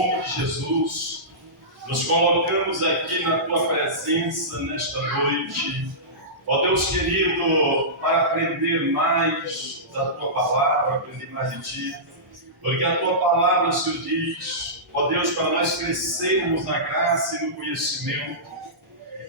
nome de Jesus, nos colocamos aqui na Tua presença nesta noite, ó Deus querido, para aprender mais da Tua palavra, aprender mais de Ti, porque a Tua palavra, Senhor, diz, ó Deus, para nós crescermos na graça e no conhecimento.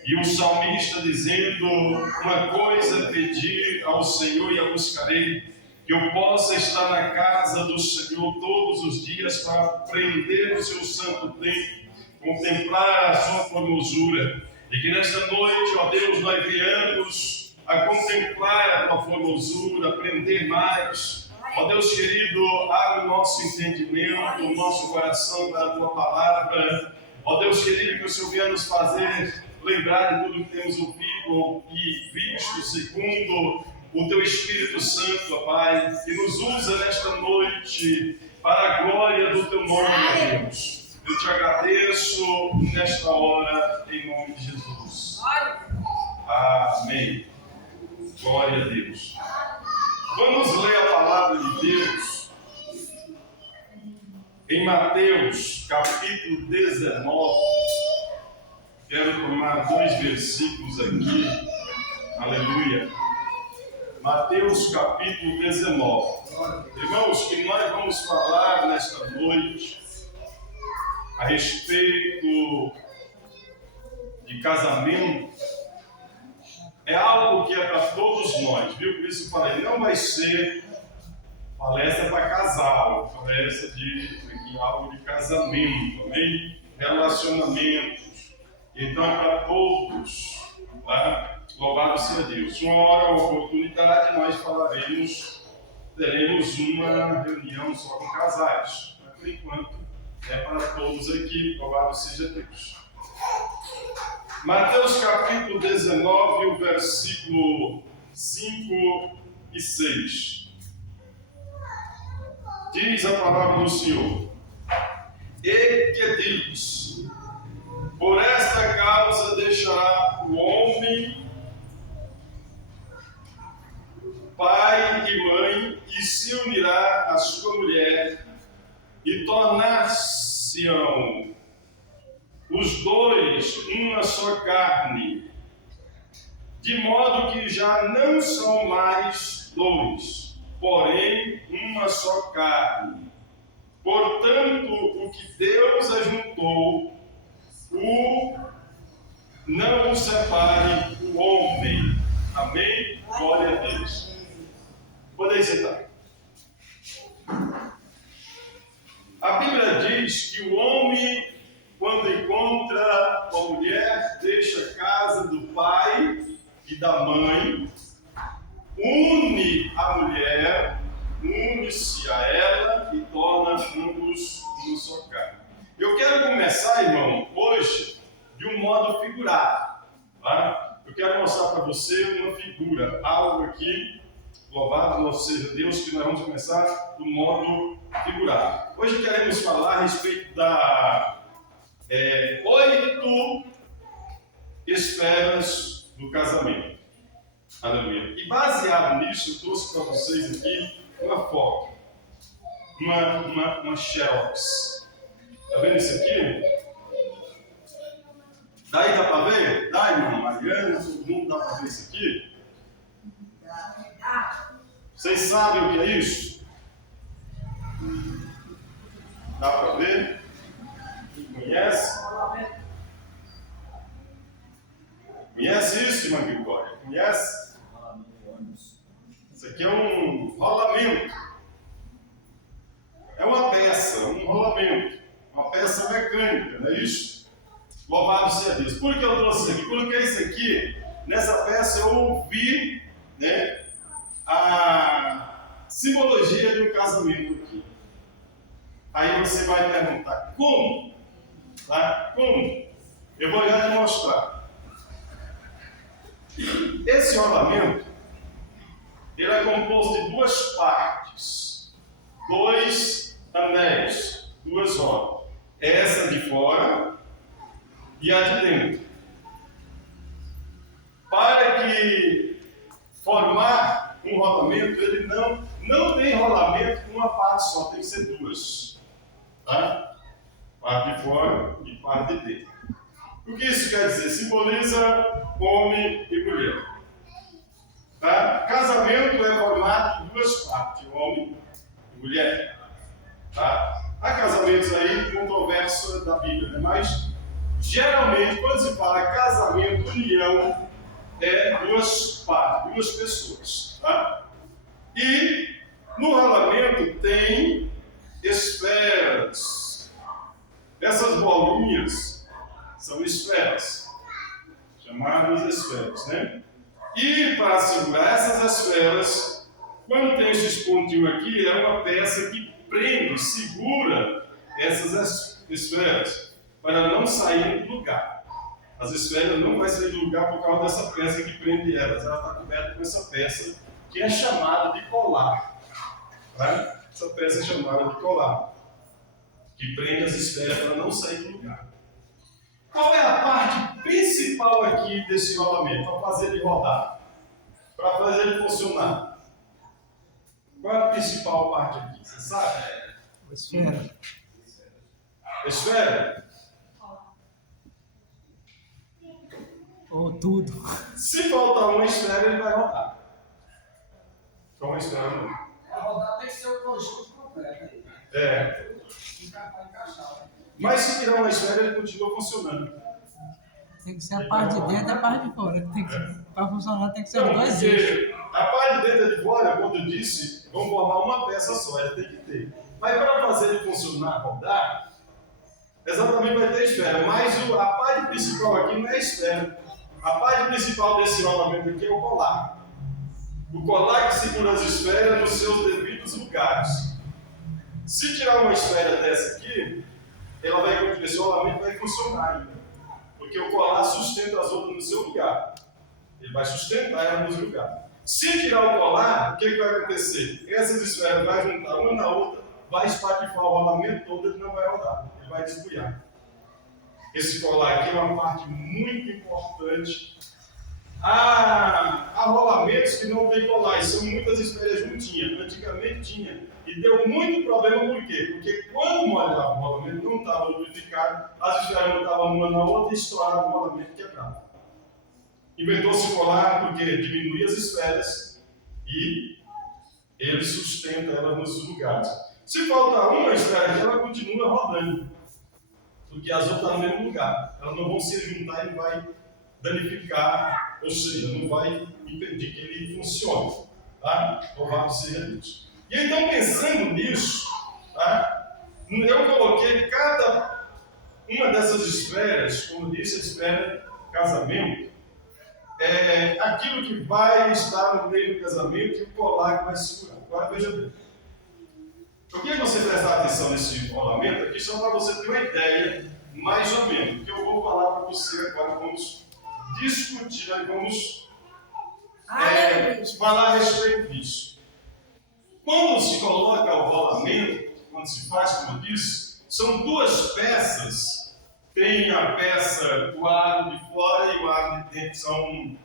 E o salmista dizendo, uma coisa pedir ao Senhor e a buscarei, que eu possa estar na casa do Senhor todos os dias para aprender o seu santo templo, contemplar a sua formosura. E que nesta noite, ó Deus, nós venhamos a contemplar a tua formosura, aprender mais. Ó Deus querido, abre o nosso entendimento, o nosso coração para a tua palavra. Ó Deus querido, que o Senhor venha nos fazer lembrar de tudo que temos ouvido e visto segundo o Teu Espírito Santo, ó Pai, que nos usa nesta noite para a glória do Teu nome, ó Deus. Eu te agradeço nesta hora, em nome de Jesus. Amém. Glória a Deus. Vamos ler a palavra de Deus em Mateus, capítulo 19. Quero tomar 2 versículos aqui. Aleluia. Mateus capítulo 19. Irmãos, que nós vamos falar nesta noite a respeito de casamento. É algo que é para todos nós, viu? Por isso eu falei, não vai ser palestra para casal, palestra de algo de casamento, amém? Relacionamentos. Então é para todos, tá? Louvado seja Deus. Uma hora, uma oportunidade, nós teremos uma reunião só com casais. Mas por enquanto, é para todos aqui, louvado seja Deus. Mateus capítulo 19, o versículo 5 e 6. Diz a palavra do Senhor: E que diz, por esta causa deixará o homem pai e mãe, e se unirá à sua mulher, e tornar-se-ão os dois uma só carne, de modo que já não são mais dois, porém uma só carne. Portanto, o que Deus ajuntou, não o separe o homem. Amém? Glória a Deus. Podem sentar. A Bíblia diz que o homem, quando encontra a mulher, deixa a casa do pai e da mãe, une a mulher, une-se a ela e torna ambos uma só carne. Eu quero começar, irmão, hoje, de um modo figurado. Tá? Eu quero mostrar para você uma figura, algo aqui. Louvado seja Deus, que nós vamos começar do modo figurado. Hoje queremos falar a respeito da 8 esferas do casamento. Aleluia. E baseado nisso, eu trouxe para vocês aqui uma foto. Uma xerox. Está vendo isso aqui? Daí dá para ver? Dá, irmão Mariana, todo mundo dá para ver isso aqui? Vocês sabem o que é isso? Dá para ver? Conhece? Conhece isso, irmã Vitória? Conhece? Isso aqui é um rolamento. É uma peça, um rolamento. Uma peça mecânica, não é isso? Louvado seja Deus. Por que eu trouxe isso aqui? Porque isso aqui, nessa peça eu ouvi, né, a simbologia de um casamento aqui. Aí você vai perguntar, como? Tá? Como? Eu vou já te mostrar. Esse rolamento, ele é composto de 2 partes, 2 anéis, 2 rodas. Essa de fora e a de dentro. Para que formar um rolamento, ele não tem rolamento com uma parte só, tem que ser 2. Tá? Parte de fora e parte de dentro. O que isso quer dizer? Simboliza homem e mulher. Tá? Casamento é formado de duas partes, homem e mulher. Tá? Há casamentos aí controversos da Bíblia, né? Mas geralmente quando se fala casamento, união, é duas partes, duas pessoas. Tá? E no rolamento tem esferas. Essas bolinhas são esferas, chamadas esferas, né? E para segurar essas esferas, quando tem esses pontinhos aqui, é uma peça que prende, segura essas esferas, para não sair do lugar. As esferas não vão sair do lugar por causa dessa peça que prende elas. Ela está coberta com essa peça que é chamada de colar. Tá? Essa peça é chamada de colar, que prende as esferas para não sair do lugar. Qual é a parte principal aqui desse rolamento? Para fazer ele rodar, para fazer ele funcionar. Qual é a principal parte aqui? Você sabe? A esfera. Esfera? Ou tudo. Se faltar uma esfera, ele vai rodar. Então, uma esfera não. Para rodar tem que ser o conjunto completo. É. Para encaixar. Mas se tirar uma esfera, ele continua funcionando. Tem que ser a parte de dentro e a parte de fora. Para funcionar tem que ser os Então, dois eixos. porque a parte de dentro e de fora, quando eu disse, vão formar uma peça só, ele tem que ter. Mas para fazer ele funcionar, rodar, exatamente vai ter esfera. Mas a parte principal aqui não é a esfera. A parte principal desse rolamento aqui é o colar. O colar que segura as esferas nos seus devidos lugares. Se tirar uma esfera dessa aqui, ela vai continuar, esse rolamento vai funcionar ainda. Porque o colar sustenta as outras no seu lugar. Ele vai sustentar elas nos lugares. Se tirar o colar, o que vai acontecer? Essas esferas vão juntar uma na outra, vai espatifar o rolamento todo, ele não vai rodar, ele vai desviar. Esse colar aqui é uma parte muito importante. Há rolamentos que não tem colar, e são muitas esferas juntinhas. Antigamente tinha. E deu muito problema, por quê? Porque quando molhava o rolamento, não estava lubrificado, as esferas não estavam uma na outra e estourava o rolamento e quebrava. Inventou-se o colar porque diminuía as esferas e ele sustenta elas nos lugares. Se faltar uma esfera, ela continua rodando, porque as outras estão no mesmo lugar. Elas não vão se juntar e vai danificar, ou seja, não vai impedir que ele funcione. Tá? Louvado seja Deus. E então, pensando nisso, tá? Eu coloquei cada uma dessas esferas, como disse, a esfera casamento, é aquilo que vai estar no meio do casamento e o colar que vai segurar. Agora veja bem. Eu queria que você prestasse atenção nesse rolamento aqui, só para você ter uma ideia, mais ou menos, que eu vou falar para você agora. Vamos discutir, vamos falar a respeito disso. Quando se coloca o rolamento, quando se faz, como eu disse, são duas peças. Tem a peça do aro de fora e o aro de dentro, são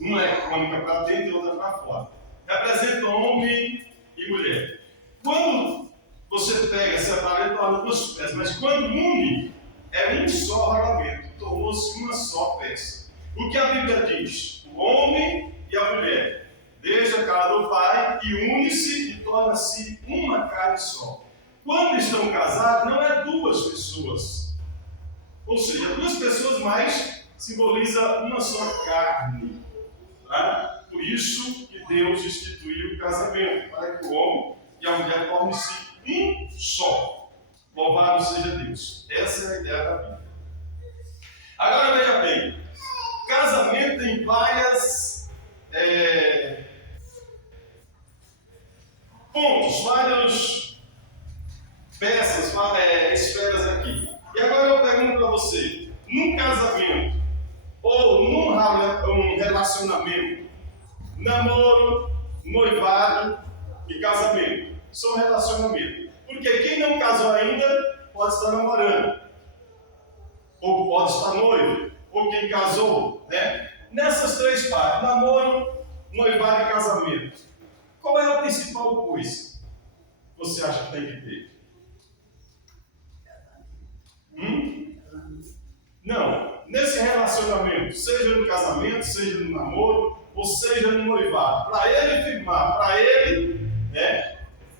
uma é cônica para dentro e outra para fora. Representam homem e mulher. Quando você pega, separa e torna duas peças, mas quando une, é um só rolamento, tornou-se uma só peça. O que a Bíblia diz? O homem e a mulher deixa a cara do pai e une-se e torna-se uma carne só. Quando estão casados, não é duas pessoas. Ou seja, duas pessoas mais simboliza uma só carne. Tá? Por isso que Deus instituiu o casamento, para que o homem e a mulher tornem-se um só. Louvado seja Deus. Essa é a ideia da Bíblia. Agora veja bem, casamento tem várias pontos, várias peças, esferas aqui. E agora eu pergunto para você, num casamento ou num relacionamento, namoro, noivado e casamento, são relacionamentos. Porque quem não casou ainda pode estar namorando, ou pode estar noivo, ou quem casou, né? Nessas três partes, namoro, noivado e casamento, qual é a principal coisa que você acha que tem que ter? relacionamento, seja no casamento, seja no namoro, ou seja no noivado, para ele firmar, para ele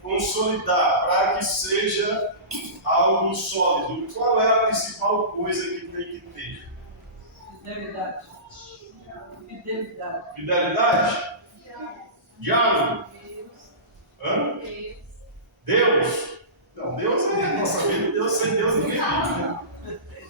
consolidar, para que seja algo sólido, qual é a principal coisa que tem que ter? Fidelidade. Fidelidade. Fidelidade? Diálogo? Hã? Deus? Não, Deus é a nossa vida. Deus, sem Deus ninguém vive, né?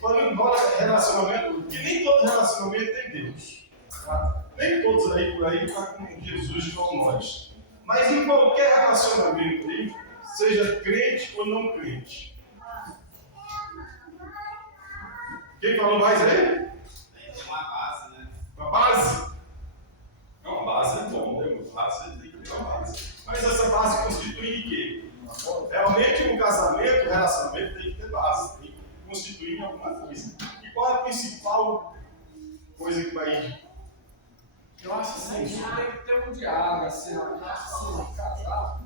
Falando embora relacionamento, que nem todo relacionamento tem Deus. Tá? Nem todos aí por aí estão com Jesus como nós. Mas em qualquer relacionamento aí, seja crente ou não crente. Quem falou mais aí? Tem que ter uma base, né? Uma base? Não, uma base é bom, né? Uma base tem que ter uma base. Mas essa base constitui em quê? Realmente um casamento, um relacionamento tem que ter base, tem que constituir em alguma coisa. E qual é a principal coisa que vai... Eu acho assim, isso tem que ter um diálogo, assim, eu acho assim, um casal.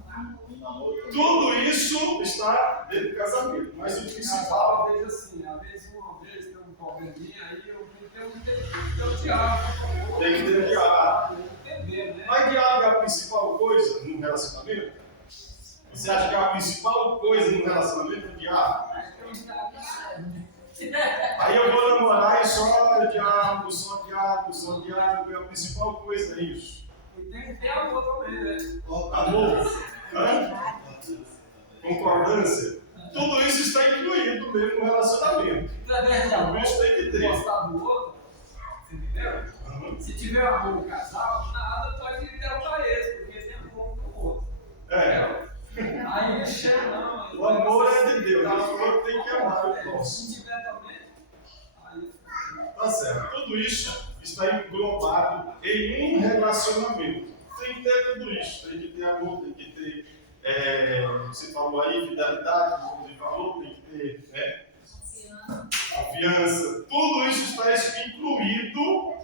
Tudo isso está dentro do casamento, mas o principal... Às vezes assim, às vezes uma vez tem um probleminha, aí eu tenho que ter um diálogo. Tem que ter diálogo. Entender, né? Mas diálogo é a principal coisa no relacionamento? Você acha que é a principal coisa no relacionamento é o diálogo? Aí eu vou namorar e só diálogo, só diálogo, só diálogo, é a principal coisa, é isso. E tem que ter amor também, né? Amor, hã? Concordância. Tudo isso está incluído mesmo no relacionamento. Através de amor, Isso tem que ter. gostar do outro, você entendeu? Uhum. Se tiver amor no casal, nada pode derrubar esse, porque tem amor no outro. É. Aí chega não. O amor é de Deus, Deus falou que tem que amar o próximo. Se tiver também, aí... Tá certo. Tudo isso está englobado em um relacionamento. Tem que ter tudo isso. Tem que ter amor, tem que ter, você falou aí, fidelidade, como você falou, tem que ter confiança. Tudo isso está incluído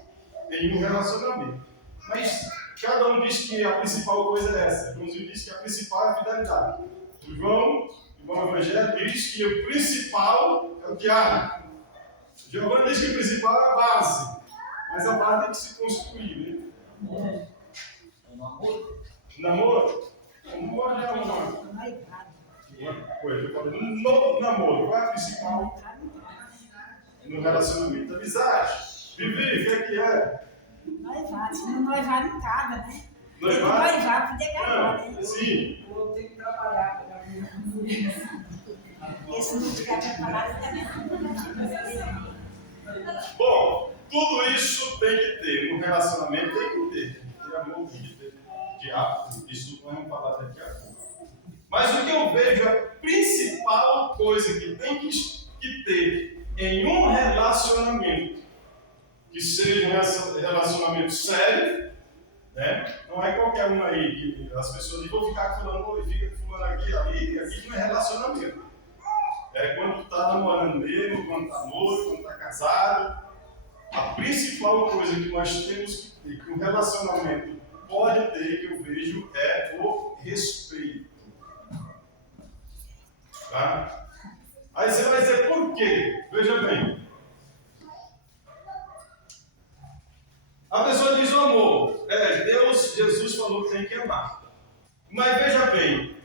em um relacionamento. Mas cada um diz que a principal coisa é essa. Joãozinho diz que a principal é a fidelidade. O João Evangelho diz que o principal é o diálogo. Giovanni diz que o principal é a base. Mas a base tem que se construir, né? Namoro? Namoro é uma coisa. Eu falei, no namoro, qual é a principal no relacionamento? Amizade. Vivi, o que é? Noivado, se não noivado não caga, né? Noivado? Noivado, poder casar, né? Sim. O outro tem que trabalhar para a vida. Esse não tiver preparado também. Bom, tudo isso tem que ter. No relacionamento tem que ter. Tem que ter amor, tem que ter diálogo. Isso vamos falar daqui a pouco. Mas o que eu vejo, a principal coisa que tem que ter em um relacionamento, que seja um relacionamento sério, né? Não é qualquer um aí que as pessoas dizem, vou ficar fulano e fica fulano aqui, ali, aqui não é relacionamento. É quando tu está namorando mesmo, quando está noivo, quando está casado. A principal coisa que nós temos que ter, que um relacionamento pode ter, que eu vejo, é o respeito. Tá? Aí você vai dizer por quê? Veja bem. A pessoa diz o amor. Deus, Jesus falou que tem que amar. Mas veja bem,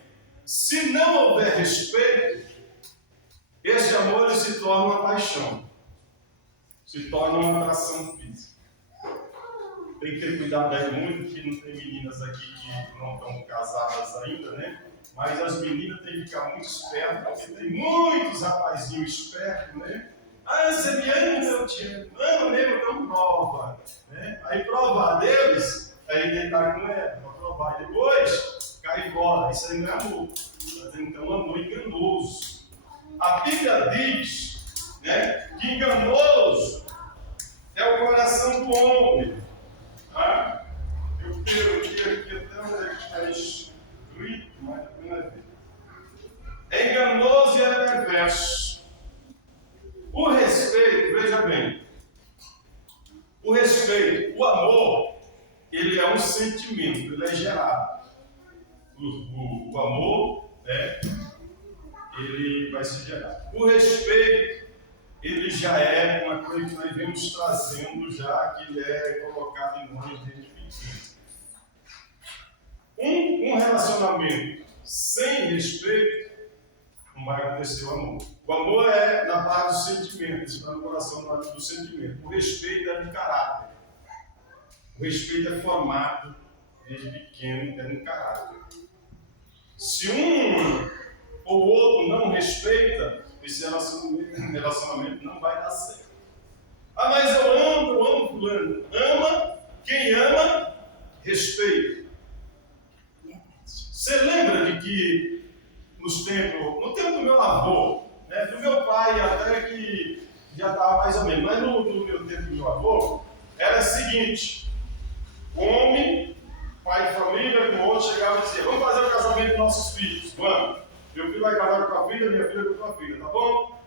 se não houver respeito, esse amor ele se torna uma paixão. Se torna uma atração física. Tem que ter cuidado aí muito, que não tem meninas aqui que não estão casadas ainda, né? Mas as meninas têm que ficar muito espertas, porque tem muitos rapazinhos espertos, né? Ah, você me ama, eu te amo. Ama mesmo, então prova. Né? Aí provar deles, aí deitar com ela, para provar. E depois, cai fora. Isso aí não é amor. Então, amor enganoso. A Bíblia diz, né, que enganoso é o coração do homem. Tá? Eu quero aqui até onde é que está escrito, mas não é ver. É enganoso e é perverso. O respeito, veja bem, o respeito, o amor, ele é um sentimento, ele é gerado. O amor, ele vai se gerar. O respeito ele já é uma coisa que nós vemos trazendo já, que ele é colocado em nós desde pequeno. Um relacionamento sem respeito não vai acontecer o amor. O amor é na base do sentimento, está no coração do sentimento. O respeito é de caráter. O respeito é formado desde pequeno, é no caráter. Se um ou outro não respeita, esse relacionamento não vai dar certo. Ah, mas eu amo fulano. Ama, quem ama, respeita. Você lembra de que no tempo do meu avô, né, do meu pai até que já estava mais ou menos, mas no meu tempo do meu avô, era o seguinte: o homem, pai de família, com o outro, chegava e dizia: vamos fazer o casamento dos nossos filhos, vamos. Meu filho vai casar com a tua filha, minha filha com a tua filha, tá bom?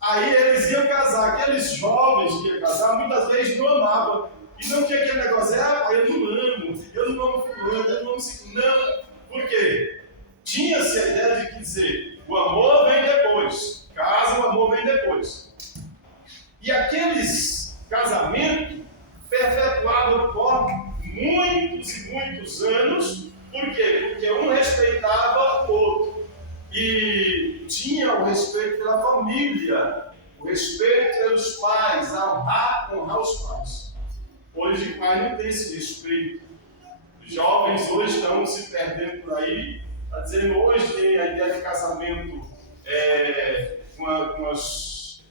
Aí eles iam casar, aqueles jovens que iam casar, muitas vezes não amavam. E não tinha aquele negócio, eu não amo fulano, eu não amo ciclano. Não. Por quê? Tinha-se a ideia de dizer, o amor vem depois, casa, o amor vem depois. E aqueles casamentos perpetuados por muitos e muitos anos. Por quê? Porque um respeitava o outro. E tinha o respeito pela família, o respeito pelos pais, honrar os pais. Hoje o pai não tem esse respeito. Os jovens hoje estão se perdendo por aí, está dizendo hoje tem a ideia de casamento com os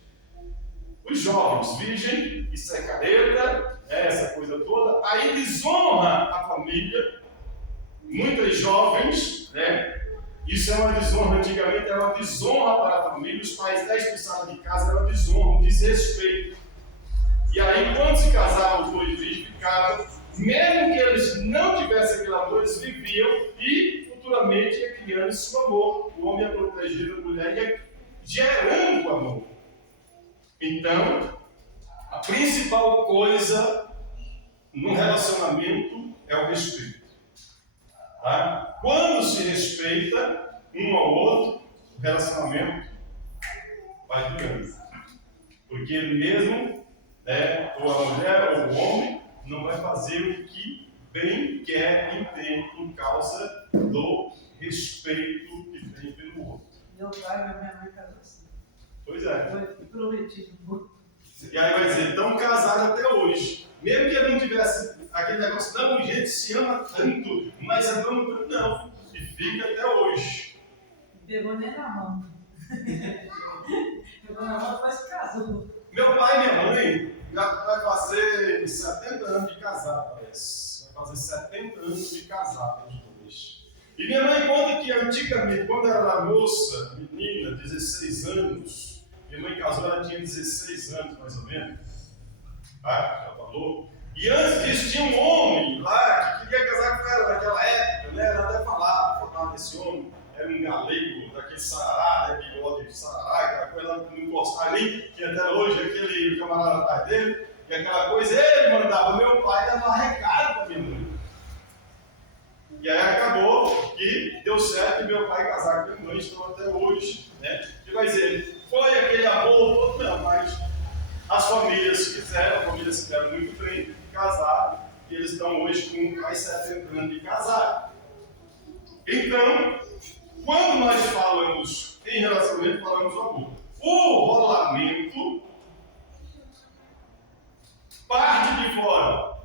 jovens, virgem, isso é careta, essa coisa toda. Aí desonra a família, muitas jovens, né? Isso é uma desonra, antigamente era uma desonra para a família, os pais até expulsados de casa, era uma desonra, um desrespeito. E aí, quando se casavam os dois filhos, ficavam, mesmo que eles não tivessem aquele amor, eles viviam e futuramente ia criando esse amor. O homem ia protegendo a mulher, ia gerando o amor. Então, a principal coisa no relacionamento é o respeito. Tá? Quando se respeita um ao outro, o relacionamento vai durando. Porque mesmo, ou a mulher ou o homem, não vai fazer o que bem quer e entende por causa do respeito que tem pelo outro. Meu pai e minha mãe casaram assim. Pois é. Foi prometido. E aí vai dizer, estão casados até hoje. Mesmo que ele não tivesse aquele negócio, não, gente se ama tanto, mas amamos tanto, não. E fica até hoje. Não pegou nem na mão. Pegou na mão, depois se casou. Meu pai e minha mãe já vai fazer 70 anos de casado, parece. Vai fazer 70 anos de casado, os dois. E minha mãe conta que antigamente, quando ela era moça, menina, 16 anos, minha mãe casou, ela tinha 16 anos mais ou menos. Já falou. E antes disso tinha um homem lá que queria casar com ela naquela época, né? Ela até falava desse homem, era um galego, daquele sarará, bigode de sarará, aquela coisa não encostar ali, que até hoje aquele camarada atrás dele, e aquela coisa, ele mandava meu pai levar recado para minha mãe. E aí acabou que deu certo e meu pai casar com minha mãe, estão até hoje, né? E vai dizer, foi aquele amor todo, não, mas as famílias quiseram, muito bem, casaram, e eles estão hoje com mais 70 anos de casar. Então, quando nós falamos em relacionamento, falamos do amor. O rolamento parte de fora,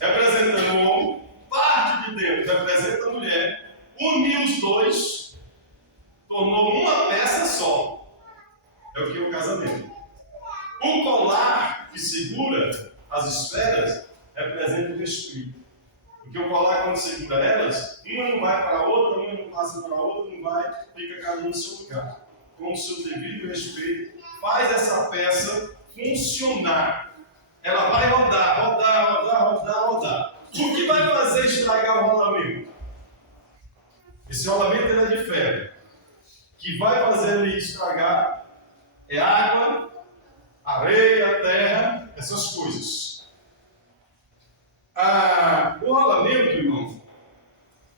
representando o homem, parte de dentro, representa a mulher, uniu os dois, tornou uma peça só. É o que é o casamento. O colar que segura as esferas representa o espírito. Porque o colar, quando segura elas, uma não vai para a outra, uma não passa para a outra, não vai, fica cada um no seu lugar. Com o seu devido respeito, faz essa peça funcionar. Ela vai rodar. O que vai fazer estragar o rolamento? Esse rolamento é de ferro. O que vai fazer ele estragar é água, areia, terra, essas coisas. O rolamento, irmão,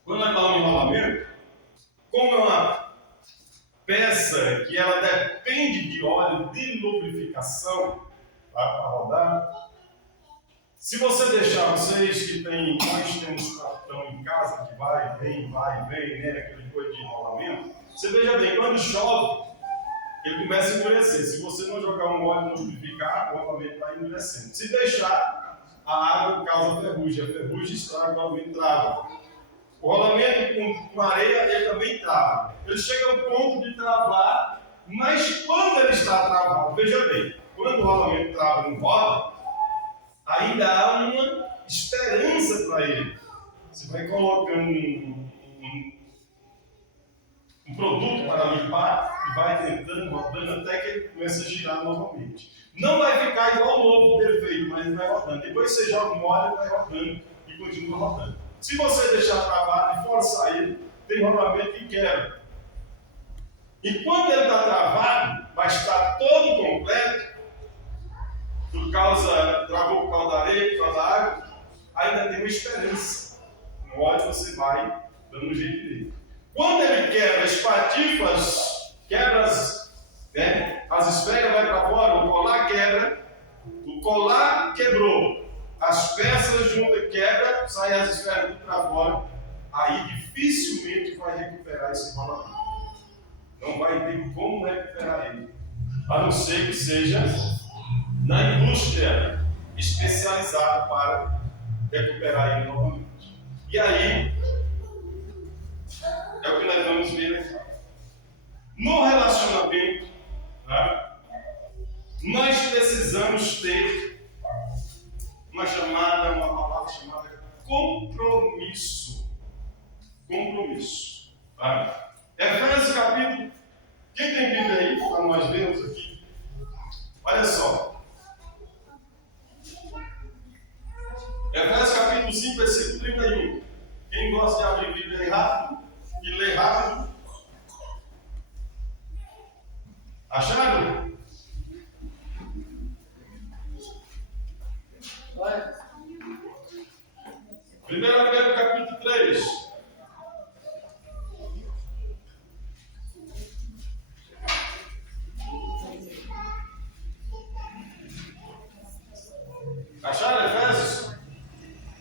quando nós falamos em rolamento, como peça que ela depende de óleo de lubrificação para rodar. Se você deixar, vocês que nós temos cartão em casa, que vai, vem, né, aquele coisa de enrolamento, você veja bem, quando chove, ele começa a endurecer. Se você não jogar um óleo no lubrificar, o rolamento vai endurecendo. Se deixar, a água causa ferrugem. A ferrugem estraga, o rolamento trava. O rolamento com areia, ele também trava. Ele chega ao ponto de travar, mas quando ele está travado, veja bem, quando o rolamento trava e não roda, ainda há uma esperança para ele. Você vai colocando um produto para limpar e vai tentando, rodando até que ele começa a girar novamente. Não vai ficar igual o novo perfeito, mas ele vai rodando. Depois você joga um óleo, vai rodando e continua rodando. Se você deixar travado e forçar ele, tem rolamento que quebra. Enquanto ele está travado, vai estar todo completo, travou por causa da areia, por causa da água, ainda tem uma esperança. No óleo você vai dando um jeito dele. Quando ele quebra as patifas, quebra as esferas, vai para fora, o colar quebra, o colar quebrou, as peças juntas quebra, saem as esferas tudo para fora, aí dificilmente vai recuperar esse rolamento. Não vai ter como recuperar ele, a não ser que seja na indústria especializada para recuperar ele novamente. E aí, é o que nós vamos ver aqui. No relacionamento, nós precisamos ter uma palavra chamada compromisso. Compromisso. Efésios capítulo. Quem tem Bíblia aí para nós vermos aqui? Olha só. Efésios capítulo 5, versículo 31. Quem gosta de abrir Bíblia aí rápido e ler rápido? Acharam? Vai. 1 Pedro capítulo 3. Acharam Efésios?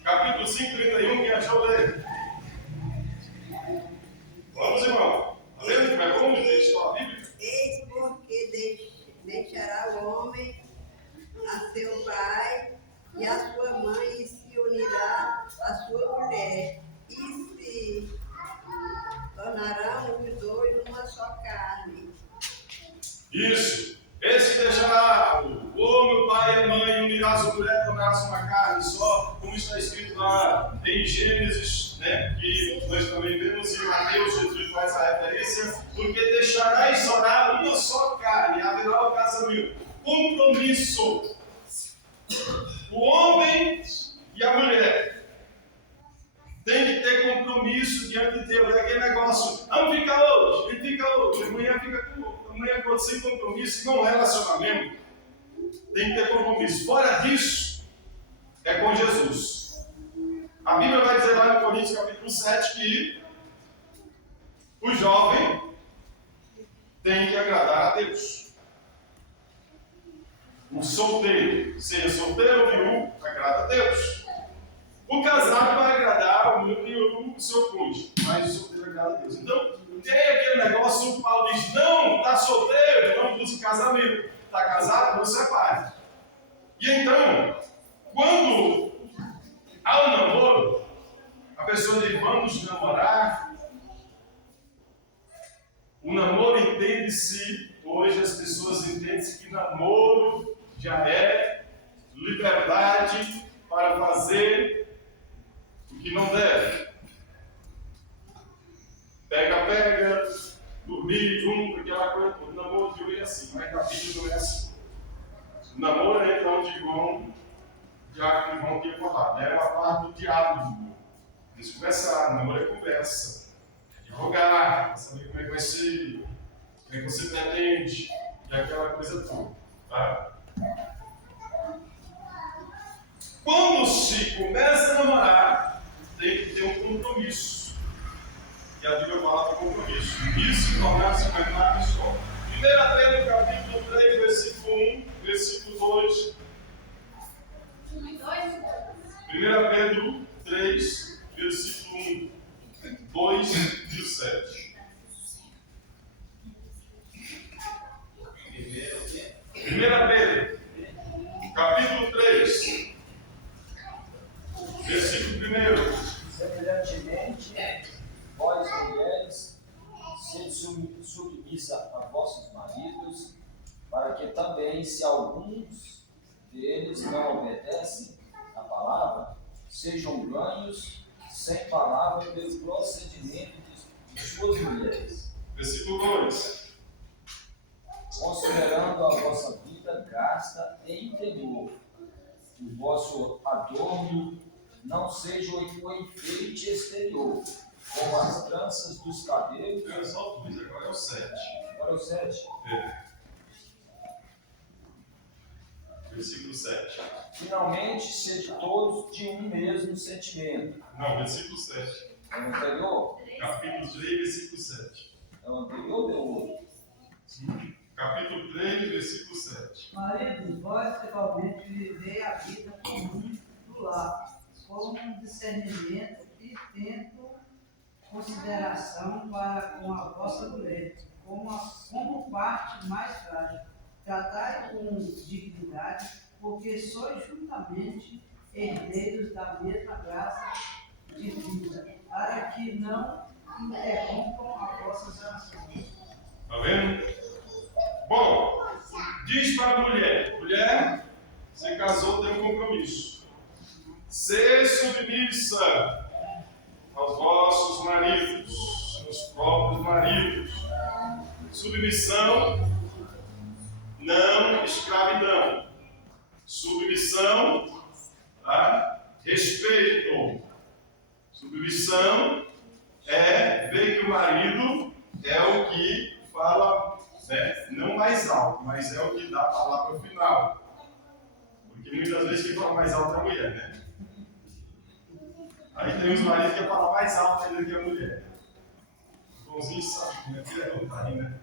Capítulo 5, 31, quem achou ler? Vamos, irmão. Está vendo como é bom ter escola bíblica? Eis porque deixará o homem a seu pai e a sua mãe e se unirá à sua mulher e se tornarão os dois uma só carne. Isso. Esse que deixará o homem, o pai e a mãe, unirá a sua mulher, tornará-se uma carne só, como está escrito lá em Gênesis, né, que nós também vemos em Mateus, Jesus faz a referência, porque deixará e tornar uma só carne, haverá o casamento. Compromisso. O homem e a mulher tem que ter compromisso diante de Deus. É aquele negócio, vamos ficar hoje, ele fica hoje, amanhã fica com outro. Amanhã pode ser compromisso, não relacionamento. Tem que ter compromisso. Fora disso, é com Jesus. A Bíblia vai dizer lá no Coríntios capítulo 7 que o jovem tem que agradar a Deus. O solteiro, seja solteiro ou viúvo, agrada a Deus. O casado vai agradar o seu cônjuge, mas o solteiro agrada a Deus. Então, tem aquele negócio, o Paulo diz, não, está solteiro, não busque casamento. Está casado, não separe. E então, quando há um namoro, a pessoa diz, vamos namorar. O namoro entende-se, hoje as pessoas entendem que namoro já é liberdade para fazer o que não deve. Pega, dormir junto, aquela coisa toda. O namoro de hoje é assim, mas na Bíblia não é assim. O namoro é então de João, Diácono João tinha falado, era uma parte do diálogo. Eles conversaram, namoro é conversa. Dialogar, para saber como é que vai ser, como é que você pretende, e aquela coisa toda. Tá? Quando se começa a namorar, tem que ter um compromisso. que a Bíblia fala de compromisso. Isso tornar-se uma imagem só. 1 Pedro, capítulo 3, versículo 1, versículo 2. 1 Pedro 3, versículo 1, 2 e o 7. 1 Pedro, capítulo 3, versículo 1. Semelhantemente, vós mulheres, sede submissa a vossos maridos, para que também, se alguns deles não obedecem à palavra, sejam ganhos sem palavra pelo procedimento de suas mulheres. Versículo 2. Considerando a vossa vida gasta em temor, que o vosso adorno não seja o enfeite exterior, como as tranças dos cabelos. Era só 2, agora é o 7. Agora é o 7. Versículo 7. Finalmente, sede todos de um mesmo sentimento. Não, versículo 7. É o anterior? Capítulo 3, versículo 7. É o anterior ou o outro? Capítulo 3, versículo 7. Maridos, vós igualmente vivei a vida comum do lar, com discernimento e tendo consideração para com a vossa mulher, como parte mais frágil. Tratai com dignidade, porque sois juntamente herdeiros da mesma graça de vida, para que não interrompam as vossas orações. Está vendo? Bom, diz para a mulher: mulher, você casou, tem um compromisso. Ser submissa aos vossos maridos, aos próprios maridos. Submissão, não escravidão. Submissão, tá? Respeito. Submissão é ver que o marido é o que fala, né? Não mais alto, mas é o que dá a palavra final. Porque muitas vezes quem fala mais alto é a mulher, né? Aí tem os maridos que falam mais alto ainda que a mulher. O Joãozinho sabe, né? Que é tá aí, né?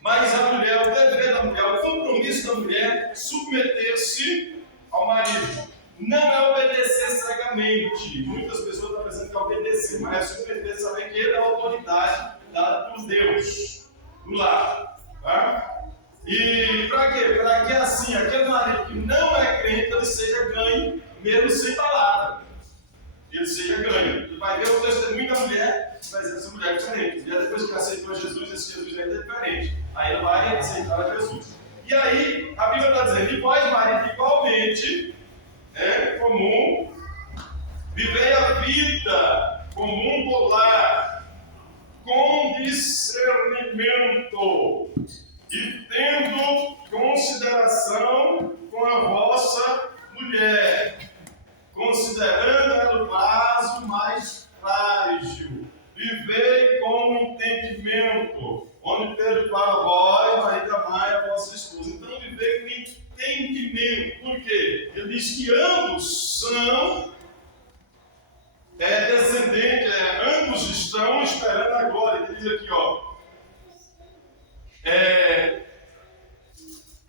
Mas a mulher, o dever da mulher, o compromisso da mulher, submeter-se ao marido. Não é obedecer cegamente. Muitas pessoas estão pensando que é obedecer, mas é submeter, saber que ele é a autoridade dada por Deus do lar. Tá? E para quê? Para que assim, aquele marido que não é crente, ele seja ganho, mesmo sem palavra. Ele seja ganho. Ele vai ver o testemunho da mulher, vai dizer, essa mulher é diferente. E depois que aceitou Jesus, esse Jesus é diferente. Aí ele vai aceitar Jesus. E aí, a Bíblia está dizendo, e vós, marido, igualmente, é comum, vivei a vida comum do lar, com discernimento, e tendo consideração com a vossa mulher, considerando ela o vaso mais frágil. Vivei com entendimento, onde Pedro fala, vós, marido, amai a vossa esposa. Então, vivei com entendimento. Por quê? Ele diz que ambos são descendentes, ambos estão esperando a glória. Ele diz aqui, ó,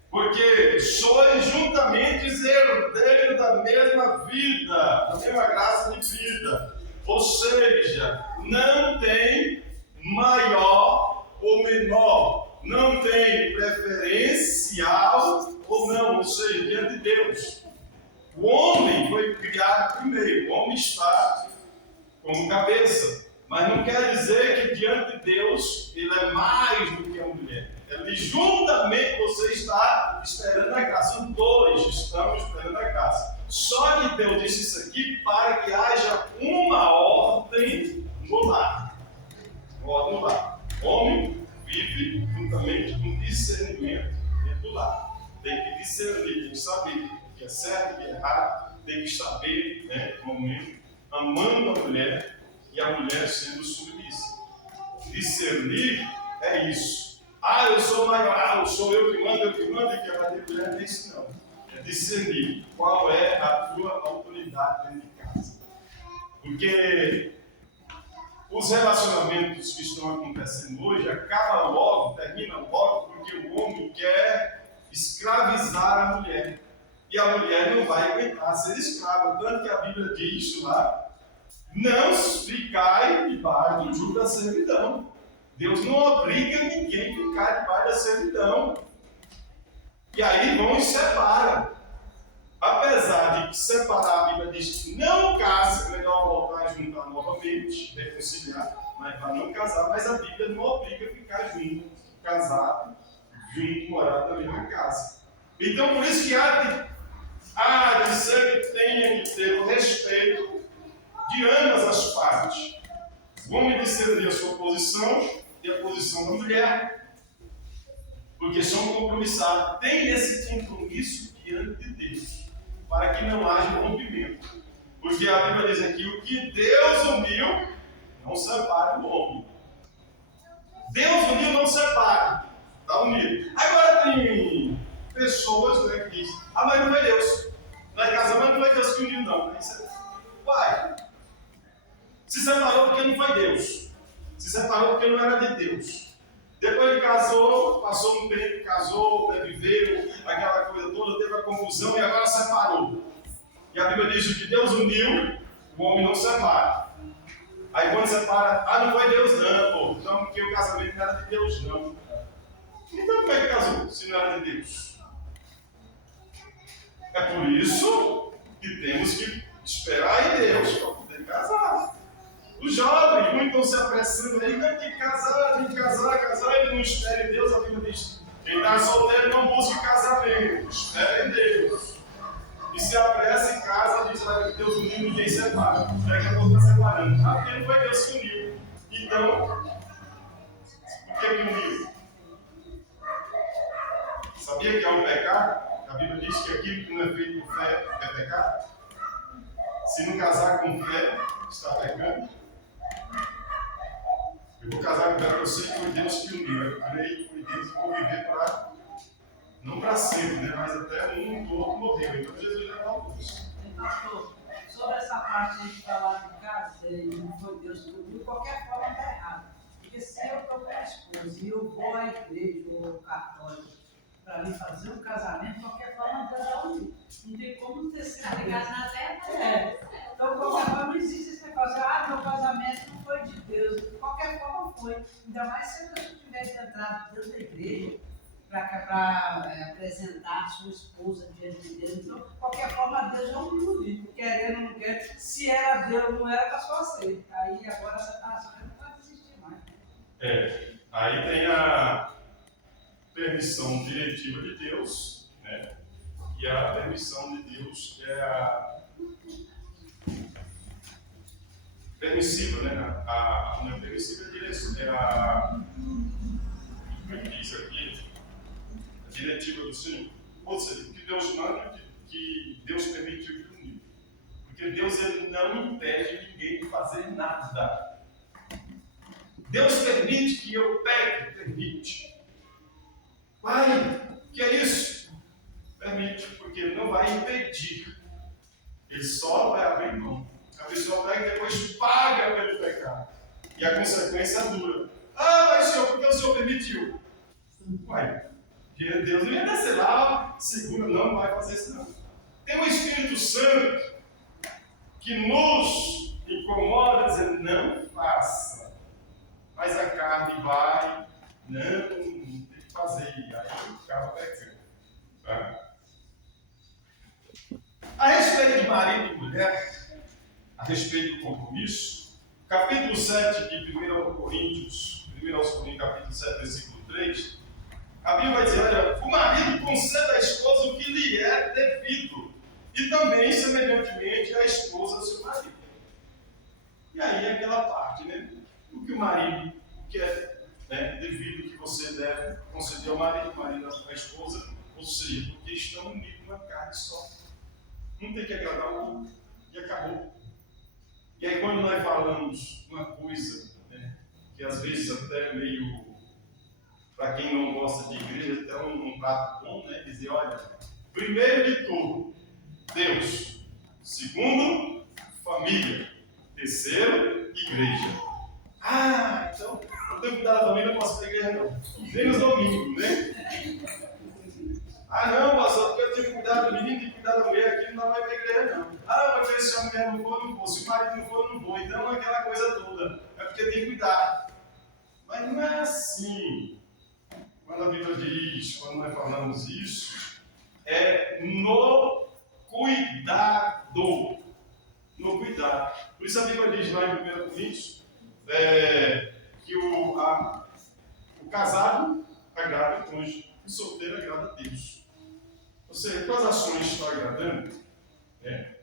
porque sois juntamente herdeiros da mesma vida, da mesma graça de vida. Ou seja, não tem maior ou menor, não tem preferencial ou não, ou seja, diante de Deus. O homem foi criado primeiro, o homem está como cabeça, mas não quer dizer que diante de Deus ele é mais do que a mulher. Ele juntamente você está esperando a graça, os dois estamos esperando a graça. Só que Deus disse isso aqui para que haja uma ordem no lar. Uma ordem no lar. O homem vive juntamente com discernimento dentro do lar. Tem que discernir, tem que saber o que é certo, o que é errado, tem que saber, né, no momento, amando a mulher e a mulher sendo submissa. Discernir é isso. Ah, eu sou maior, eu sou eu que mando, e que ela tem mulher, não é isso não. É discernir qual é a tua autoridade dentro de casa. Porque os relacionamentos que estão acontecendo hoje acabam logo, terminam logo, porque o homem quer escravizar a mulher. E a mulher não vai aguentar ser escrava. Tanto que a Bíblia diz lá, não ficai debaixo do jugo da servidão. Deus não obriga ninguém a ficar debaixo da servidão. E aí vão e separam. Apesar de que separar, a Bíblia diz que não casa, é melhor voltar a juntar novamente, reconciliar, mas para não casar, mas a Bíblia não obriga a ficar junto, casado, junto, morar na mesma casa. Então, por isso que há de ser que tenha que ter o respeito de ambas as partes. O homem discernir a sua posição e a posição da mulher, porque são compromissados. Tem esse compromisso diante de Deus, para que não haja rompimento. Porque a Bíblia diz aqui, o que Deus uniu, não separa o homem. Deus uniu, não separa. Está unido. Agora tem pessoas, né, que dizem, mas não foi Deus. Lá em casa, mas não foi Deus que uniu, não. Uai. Se separou porque não foi Deus. Se separou porque não era de Deus. Depois ele casou, passou um tempo, casou, viveu, aquela coisa toda, teve a confusão e agora separou. E a Bíblia diz que Deus uniu, o homem não separa. Aí quando separa, não foi Deus não, pô. Então porque o casamento não era de Deus não. Então como é que casou, se não era de Deus? É por isso que temos que esperar em Deus para poder casar. Os jovens, muitos estão se apressando aí, tem que casar, ele não espera em Deus. A Bíblia diz, quem está solteiro não busque casamento, espera em Deus. E se apressa em casa, diz que Deus uniu, ninguém separa. Daqui a pouco está separando. Porque não foi Deus que uniu. Então, por que uniu? Sabia que é um pecado? A Bíblia diz que aquilo que não é feito por fé é pecado. Se não casar com fé, está pecando. Eu vou casar com ela, eu sei que foi Deus que uniu. Eu creio que foi Deus que vou viver para, não para sempre, né? Mas até um do outro morreu. Então Jesus já falou isso. Pastor, sobre essa parte de falar de casa, e não foi Deus que uniu, de qualquer forma está errado. Porque se eu estou com a esposa e eu vou à igreja ou católico para me fazer um casamento, de qualquer forma Deus já uniu. Não tem como ter sido ligado na terra. Então, de qualquer forma, não existe esse negócio. Meu casamento não foi de Deus. De qualquer forma foi. Ainda mais se a pessoa tivesse entrado dentro da igreja para apresentar a sua esposa diante de Deus. Então, de qualquer forma, Deus não me uniu. Querendo ou não querendo, se era Deus, não era para só ser. Aí agora a separação não pode existir mais. Aí tem a permissão diretiva de Deus, né? E a permissão de Deus que é a permissiva, né? Não é permissiva, é a como é que diz aqui? A diretiva do Senhor. Ou seja, o que Deus manda, que Deus permitiu que uniu. Porque Deus ele não impede ninguém de fazer nada. Deus permite que eu pegue, permite. Pai, que é isso? Permite, porque ele não vai impedir. Ele só vai abrir mão. A pessoa pega e depois paga pelo pecado. E a consequência é dura. Mas Senhor, porque o Senhor permitiu? Uai, Deus não ia descer lá, segura, não vai fazer isso não. Tem o Espírito Santo que nos incomoda, dizendo, não faça. Mas a carne vai, não tem que fazer. E aí acaba pecando. Tá? A respeito de marido e mulher, a respeito do compromisso, capítulo 7 de 1 Coríntios, capítulo 7, versículo 3, a Bíblia vai dizer, olha, o marido concede à esposa o que lhe é devido, e também, semelhantemente, a esposa ao seu marido. E aí é aquela parte, né? O que o marido, o que é devido, que você deve conceder ao marido, o marido à esposa, ou seja, porque estão unidos numa carne só. Um tem que agradar o outro, e acabou. E aí quando nós falamos uma coisa, né, que às vezes até meio, para quem não gosta de igreja, até um prato bom, né, dizer, olha, primeiro de tudo, Deus. Segundo, família. Terceiro, igreja. Ah, então eu tenho que cuidar da família, não posso ir para a igreja não. Nem nos domingos, né? Ah não, pastor, porque eu tenho que cuidar do menino, tenho que cuidar da mulher aqui, não dá mais para a igreja não. Ah, mas se a mulher não for, não vou. Se o marido não for, não vou. Então aquela coisa toda. É porque tem que cuidar. Mas não é assim. Quando a Bíblia diz, quando nós falamos isso, é no cuidado. No cuidado. Por isso a Bíblia diz lá em 1 Coríntios que o casado agrada o cônjuge, o solteiro agrada a Deus. Ou seja, quais ações estão agradando?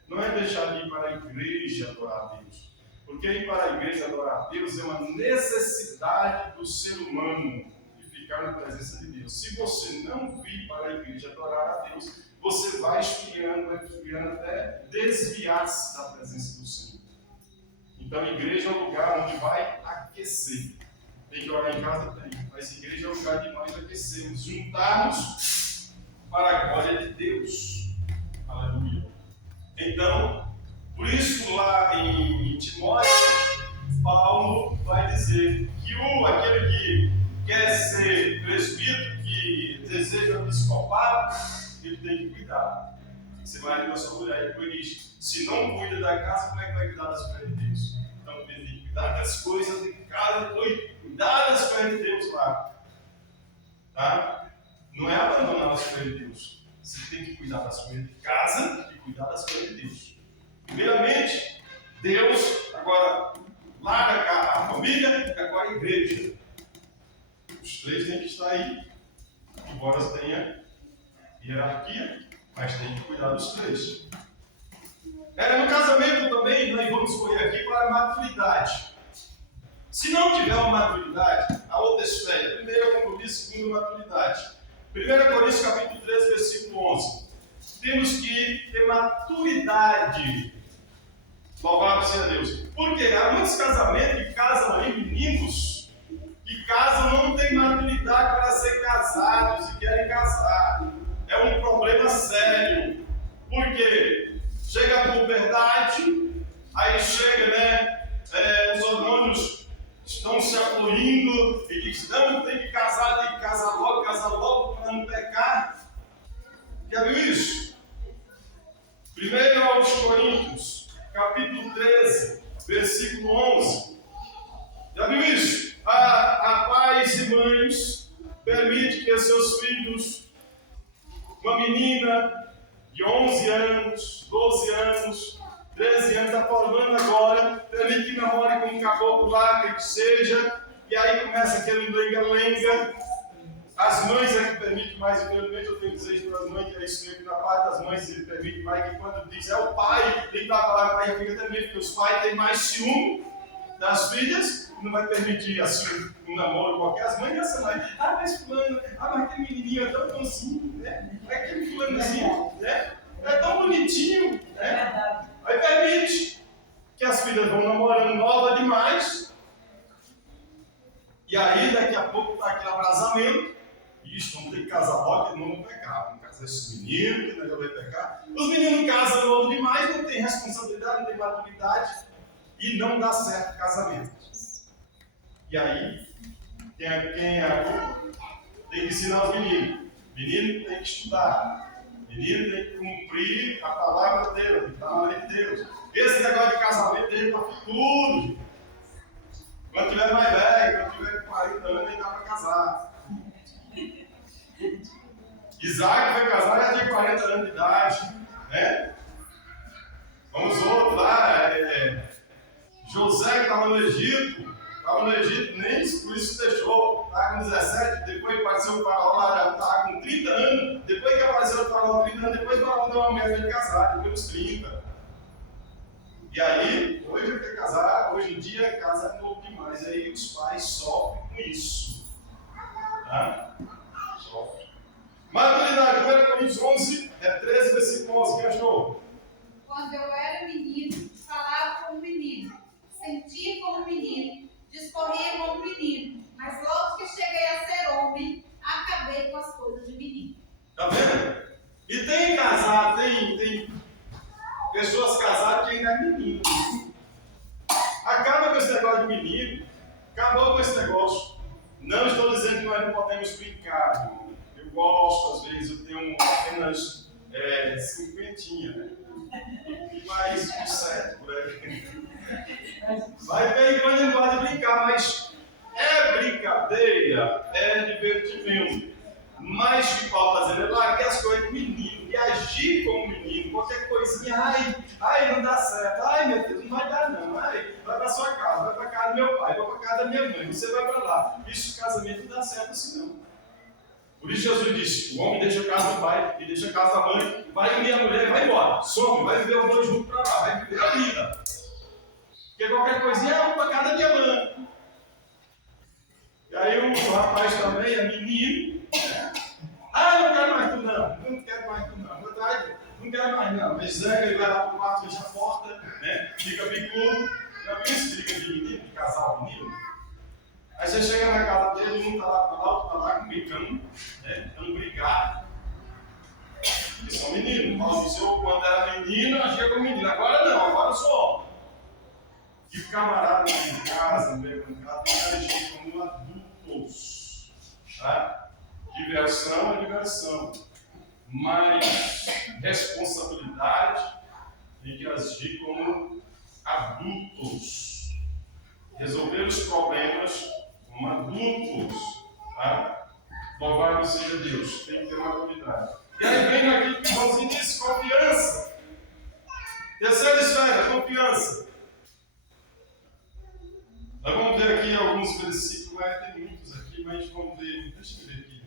Não é deixar de ir para a igreja adorar a Deus. Porque ir para a igreja adorar a Deus é uma necessidade do ser humano de ficar na presença de Deus. Se você não vir para a igreja adorar a Deus, você vai esfriando até desviar-se da presença do Senhor. Então, a igreja é um lugar onde vai aquecer. Tem que orar em casa? Tem. Mas a igreja é um lugar de nós aquecermos, juntarmos para a glória de Deus. Aleluia. Então, por isso lá em Timóteo, Paulo vai dizer que aquele que quer ser presbítero, que deseja um episcopado, ele tem que cuidar. Você vai ali na sua mulher e depois diz, se não cuida da casa, como é que vai cuidar das coisas de Deus? Então ele tem que cuidar das coisas de casa, depois cuidar das coisas de Deus lá. Tá? Não é abandonar as coisas de Deus. Você tem que cuidar das coisas de casa e cuidar das coisas de Deus. Primeiramente, Deus, agora larga a família e agora a igreja. Os três têm que estar aí, embora tenha hierarquia, mas tem que cuidar dos três. No casamento também, nós vamos escolher aqui para a maturidade. Se não tiver uma maturidade, a outra esfera, primeiro é compromisso, segundo maturidade. 1 Coríntios capítulo 13, versículo 11. Temos que ter maturidade. Louvado seja Deus. Porque há muitos casamentos que casam aí, meninos, que casam não têm maturidade para ser casados e querem casar. É um problema sério. Por quê? Chega a puberdade, aí chega, os hormônios estão se afluindo e diz, não, tem que casar logo para não pecar. Já viu isso? 1 aos Coríntios, capítulo 13, versículo 11. Já viu isso? A pais e mães permite que seus filhos, uma menina de 11 anos, 12 anos, 13 anos, está formando agora, permite que namore com um caboclo lá, que seja, e aí começa aquele lenga-lenga. As mães é que permitem mais, infelizmente eu tenho que dizer isso para as mães, que é isso mesmo, que na parte das mães ele permite mais, que quando diz é o pai, tem que dar a palavra para a filha também, porque os pais têm mais ciúme das filhas, não vai permitir assim um namoro qualquer. As mães essa mãe, mas fulano, mas aquele menininho é tão bonzinho, né? Aquele fulanozinho, né? É tão bonitinho, né? Aí permite que as filhas vão namorando nova demais, e aí daqui a pouco está aquele abrasamento. Isso, vamos ter que casar logo, que não vão pecar. Vamos casar esses meninos, que não vai pecar. Os meninos casam novo demais, não tem responsabilidade, não tem maturidade, e não dá certo o casamento. E aí, quem é adulto tem que ensinar os meninos. Menino tem que estudar. Menino tem que cumprir a palavra de Deus, tem que estar na lei de Deus. Esse negócio de casamento tem para futuro. Quando tiver mais velho, quando tiver 40 anos, nem dá para casar. Isaac foi casar já tinha 40 anos de idade, né? Vamos outro lá, José que estava no Egito, nem por isso deixou, estava com 17, depois apareceu o faraó lá, já estava com 30 anos, depois que apareceu o faraó 30 anos, depois o faraó deu uma mulher de casar, depois dos 30. E aí, hoje ele quer casar, hoje em dia casa é novo demais, aí os pais sofrem com isso. Tá? Sofrem. Maturidade, 1 Coríntios 11, 13, versículo 11, quem achou? Quando eu era menino, falava como menino, sentia como menino, discorria como menino, mas logo que cheguei a ser homem, acabei com as coisas de menino. Tá vendo? E tem casado, tem pessoas casadas que ainda é menino. Acaba com esse negócio de menino. posto, às vezes, eu tenho apenas 50, né? E mais uns 7 por aí. Mas bem, quando ele gosta de brincar, mas é brincadeira, é divertimento. Mas o que Paulo está dizendo é largar as coisas do menino e agir como menino. Qualquer coisinha, ai, não dá certo, ai, meu Deus, não vai dar não. Ai, vai para sua casa, vai para a casa do meu pai, vai para a casa da minha mãe, você vai para lá. Isso, casamento não dá certo assim não. Por isso Jesus disse: o homem deixa a casa do pai e deixa a casa da mãe, vai unir a mulher e vai embora. Some, vai viver os dois juntos para lá, vai viver a vida. Porque qualquer coisinha, um para cada minha mãe. E aí o rapaz também é menino. Não quero mais tu não quero mais tu não. Não quero mais não. Mas zanga, ele vai lá para o quarto, fecha a porta, né? Fica bicudo. Já viu esse briga de menino, de casal menino? Aí você chega na casa dele, um está lá, outro está lá, brincando, né? Dando brigar. Eles são meninos. Paulo disse: eu, quando era menino, agia como menino. Agora não, agora eu sou homem. E o camarada em casa, meu camarada, tem que agir como adultos. Tá? Diversão é diversão. Mas responsabilidade tem que agir como adultos. Resolver os problemas como adultos. Tá? Louvado seja Deus. Tem que ter maturidade. E aí vem naquilo que o Joãozinho disse: confiança. Terceira esfera, confiança. Nós vamos ver aqui alguns versículos, tem muitos aqui, mas vamos ver, deixa eu ver aqui,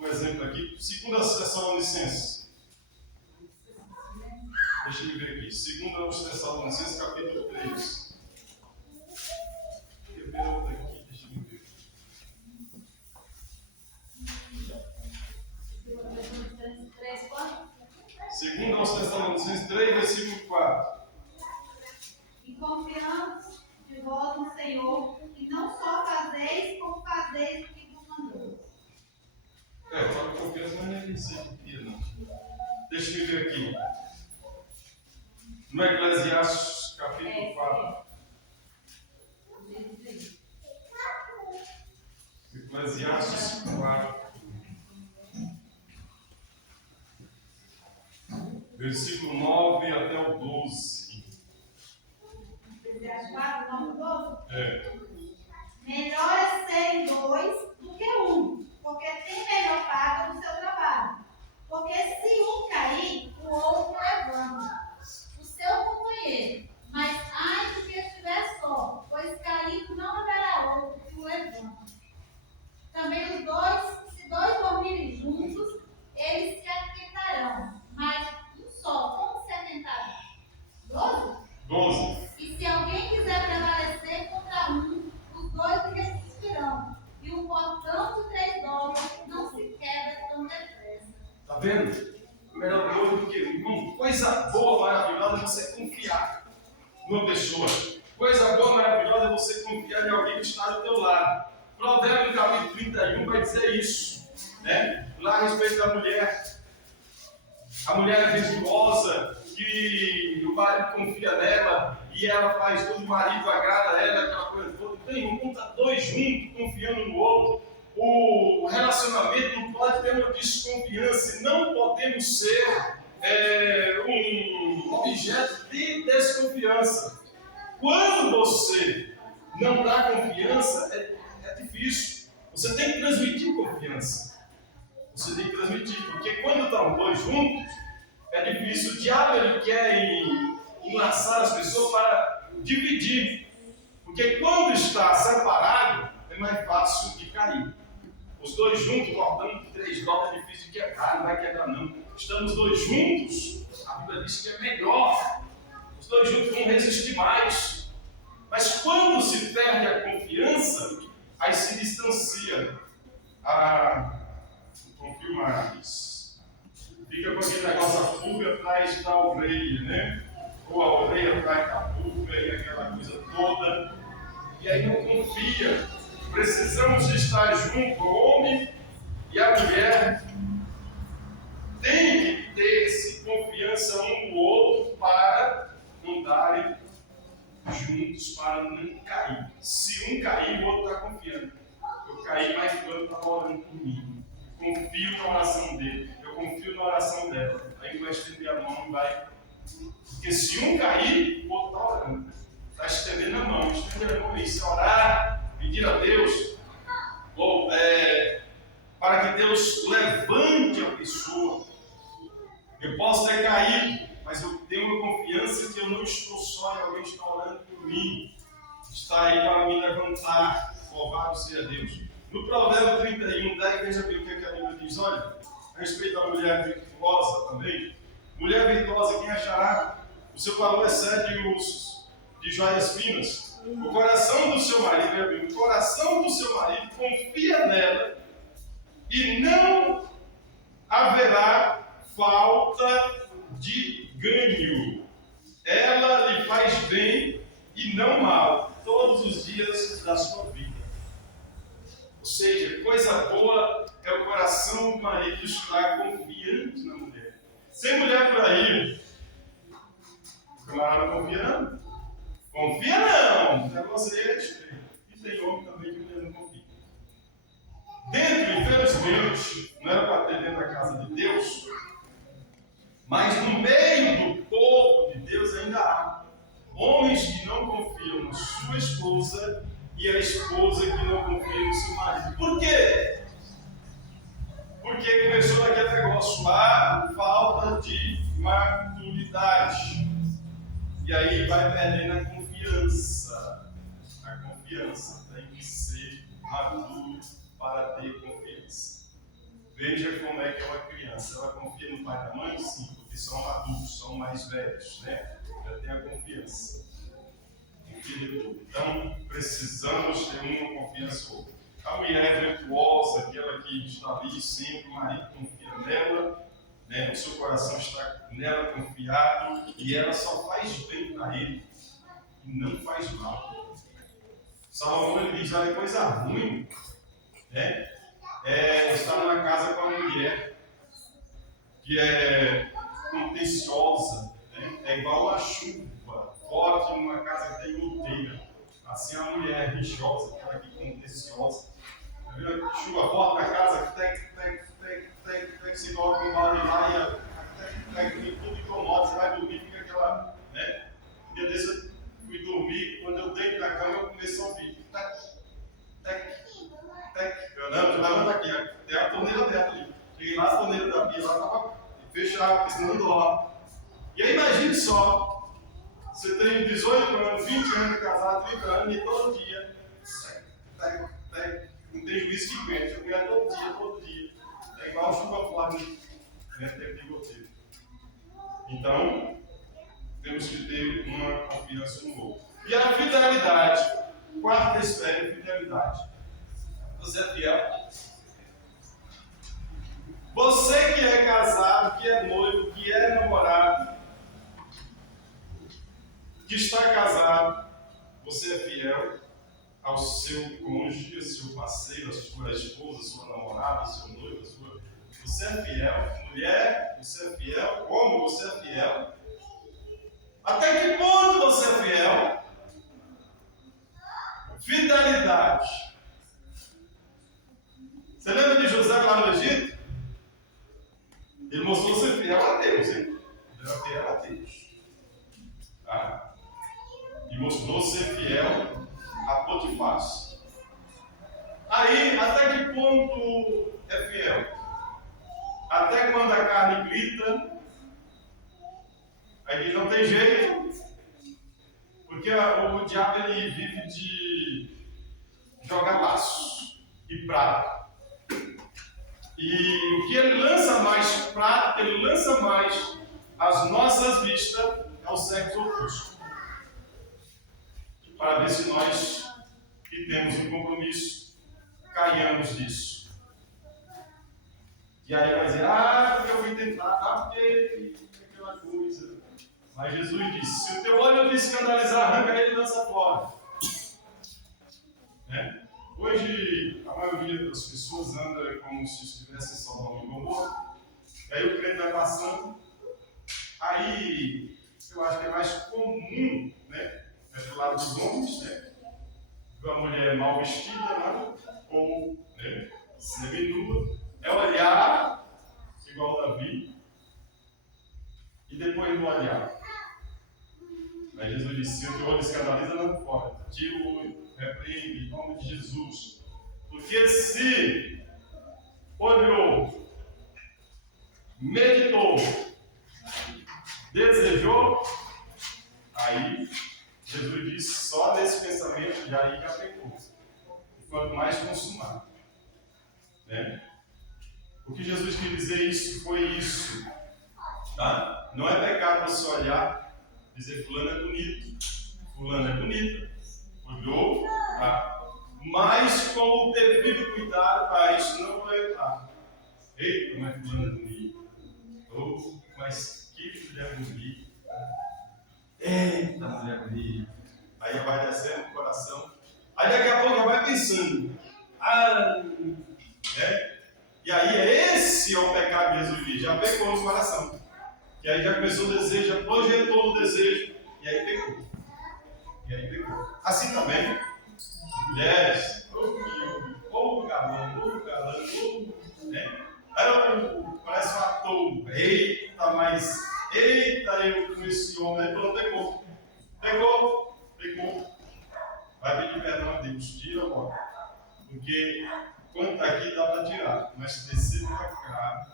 um exemplo aqui, 2 Tessalonicenses. Deixa eu ver aqui, 2 Tessalonicenses, capítulo 3. Quer ver outra aqui, deixa eu ver. 2 Tessalonicenses 3, versículo 4. E confiamos de vós no Senhor, e não só fazeis, como fazeis o que vos mandou. Fala confiança, mas não é isso que eu queria, não. Deixa eu ver aqui. No Eclesiastes, capítulo 4. Eclesiastes 4. Versículo 9 até o 12. Eclesiastes 4, 9 12. É. Melhor é serem dois do que um, porque tem melhor paga do seu trabalho. Porque se um cair, o outro levanta o seu companheiro. Mas ai do que estiver só, pois caído não haverá outro que o levanta. Também os dois, se dois dormirem juntos, eles se aquentarão. Mas um só, como se aquentará? 12? E se alguém quiser prevalecer contra um, os dois resistirão. E o portão de 3 dobras não se quebra tão depressa. Está vendo? Melhor coisa do que irmão. Coisa boa, maravilhosa é você confiar numa pessoa. Coisa boa, maravilhosa é você confiar em alguém que está do teu lado. Provérbios capítulo 31 vai dizer isso. Né? Lá a respeito da mulher. A mulher é virtuosa, que o marido confia nela e ela faz tudo, o marido agrada a ela, aquela coisa toda. Tem um, tá dois juntos, confiando no outro. O relacionamento não pode ter uma desconfiança, não podemos ser um objeto de desconfiança. Quando você não dá confiança, é difícil. Você tem que transmitir confiança. Você tem que transmitir, porque quando estão dois juntos, é difícil. O diabo ele quer enlaçar as pessoas para dividir. Porque quando está separado, é mais fácil de cair. Os dois juntos, cortando 3 dobras, é difícil de quebrar, não vai quebrar não. Estamos dois juntos, a Bíblia diz que é melhor. Os dois juntos vão resistir mais. Mas quando se perde a confiança, aí se distancia. Confio mais. Fica com aquele negócio, a pulga atrás da orelha, né? Ou a orelha atrás da pulga e aquela coisa toda. E aí não confia. Precisamos estar junto, o homem e a mulher. Tem que ter confiança um no outro para andarem juntos, para não cair. Se um cair, o outro está confiando. Eu caí, mas o outro estava orando por mim. Confio confio na oração dele, eu confio na oração dela. Aí vai estender a mão e vai. Porque se um cair, o outro está orando. Está estendendo a mão, estender a mão e se orar, pedir a Deus, para que Deus levante a pessoa. Eu posso ter caído, mas eu tenho uma confiança que eu não estou só e alguém está orando por mim. Está aí para me levantar. Louvado seja Deus. No Provérbio 31, 10, veja bem o que a Bíblia diz. Olha, a respeito da mulher virtuosa também. Mulher virtuosa, quem achará? O seu valor excede os de joias finas. O coração do seu marido, o coração do seu marido confia nela e não haverá falta de ganho. Ela lhe faz bem e não mal todos os dias da sua vida. Ou seja, coisa boa é o coração do marido estar confiante na mulher. Sem mulher por aí, o camarada não confia não. Confia não! O negócio aí é estranho. E tem homem também que mulher não confia. Dentro, infelizmente, não era para ter dentro da casa de Deus, mas no meio do povo de Deus ainda há homens que não confiam na sua esposa e a esposa que não confia no seu marido. Por quê? Porque começou aquele negócio, há falta de maturidade. E aí vai perdendo a confiança. A confiança tem que ser maduro para ter confiança. Veja como é que é uma criança. Ela confia no pai e na mãe? Sim, porque são adultos, são mais velhos, né? Já tem a confiança. Então, precisamos ter uma confiança outra. A mulher virtuosa, aquela que está ali sempre, o marido confia nela, né? O seu coração está nela confiado e ela só faz bem para ele e não faz mal. Salomão ele diz: olha, coisa ruim, né? Estar numa casa com uma mulher que é contenciosa, né? É igual a chuva forte numa casa que tem goteira. Assim a mulher é rixosa, aquela que é contenciosa. Chuva forte na casa, que se coloca um balde lá e tudo incomoda, você vai dormir, fica aquela, né? Um dia desse eu fui dormir, quando eu deito na cama eu comecei a ouvir. Eu não, levanta aqui, tem a torneira aberta ali. Cheguei lá, a torneira da pia lá estava fechada, porque senão não dorme. E aí imagine só, você tem 18 anos, 20 anos de casado, 30 anos, e todo dia, não tem juiz que aguente, eu ganho todo dia. É igual chuva forte, né? Tempo de goteiro. Então, temos que ter uma confiança no outro. E a fidelidade. Quarta esfera é fidelidade. Você é fiel? Você que é casado, que é noivo, que é namorado, que está casado, você é fiel ao seu cônjuge, ao seu parceiro, à sua esposa, à sua namorada, ao seu noivo, Você é fiel? Mulher, você é fiel? Como você é fiel? Até que ponto você é fiel? Fidelidade. Você lembra de José lá no Egito? Ele mostrou ser fiel a Deus, hein? Ele era fiel a Deus. E mostrou ser fiel a Potifar. Aí, até que ponto é fiel? Até quando a carne grita, aí não tem jeito, porque o diabo ele vive de jogar laços e prata. E o que ele lança mais prata, ele lança mais às nossas vistas, é o sexo oposto. Para ver se nós, que temos um compromisso, caiamos nisso. E aí vai dizer, porque eu fui tentar, porque aquela coisa. Mas Jesus disse, se o teu olho te escandalizar, arranca ele e lança fora. Né? Hoje, a maioria das pessoas anda como se estivesse em Sodoma e Gomorra. Aí o crente vai passando. Aí, eu acho que é mais comum, né? É do lado dos homens, né? Uma mulher mal vestida, né? Ou, né? Seminua. É olhar pelo olhar. Aí Jesus disse: se o teu olho escandaliza, não fora. Tira o olho, repreende, em nome de Jesus. Porque se olhou, meditou, desejou, aí Jesus disse: só nesse pensamento já pecou. E quanto mais consumar. Né? O que Jesus quis dizer isso foi isso. Tá? Não é pecado você olhar e dizer: fulano é bonito, fulano é bonita. Olhou, tá? Mas com o devido cuidado para isso não projetar. Eita, mas fulano é bonito. Oh, mas que mulher bonita. Eita, mulher bonita. Aí vai descendo o coração. Aí daqui a pouco já vai pensando. E aí esse é o pecado de Jesus diz. Já pecou no coração. E aí já começou o desejo, já projetou o desejo. E aí pecou. Assim também, mulheres, ou galã, né? Parece um ator. Eita, eu com esse homem aí, pronto, pecou. Vai pedir perdão a Deus, tira agora. Porque quando está aqui dá para tirar, mas se descer para cá,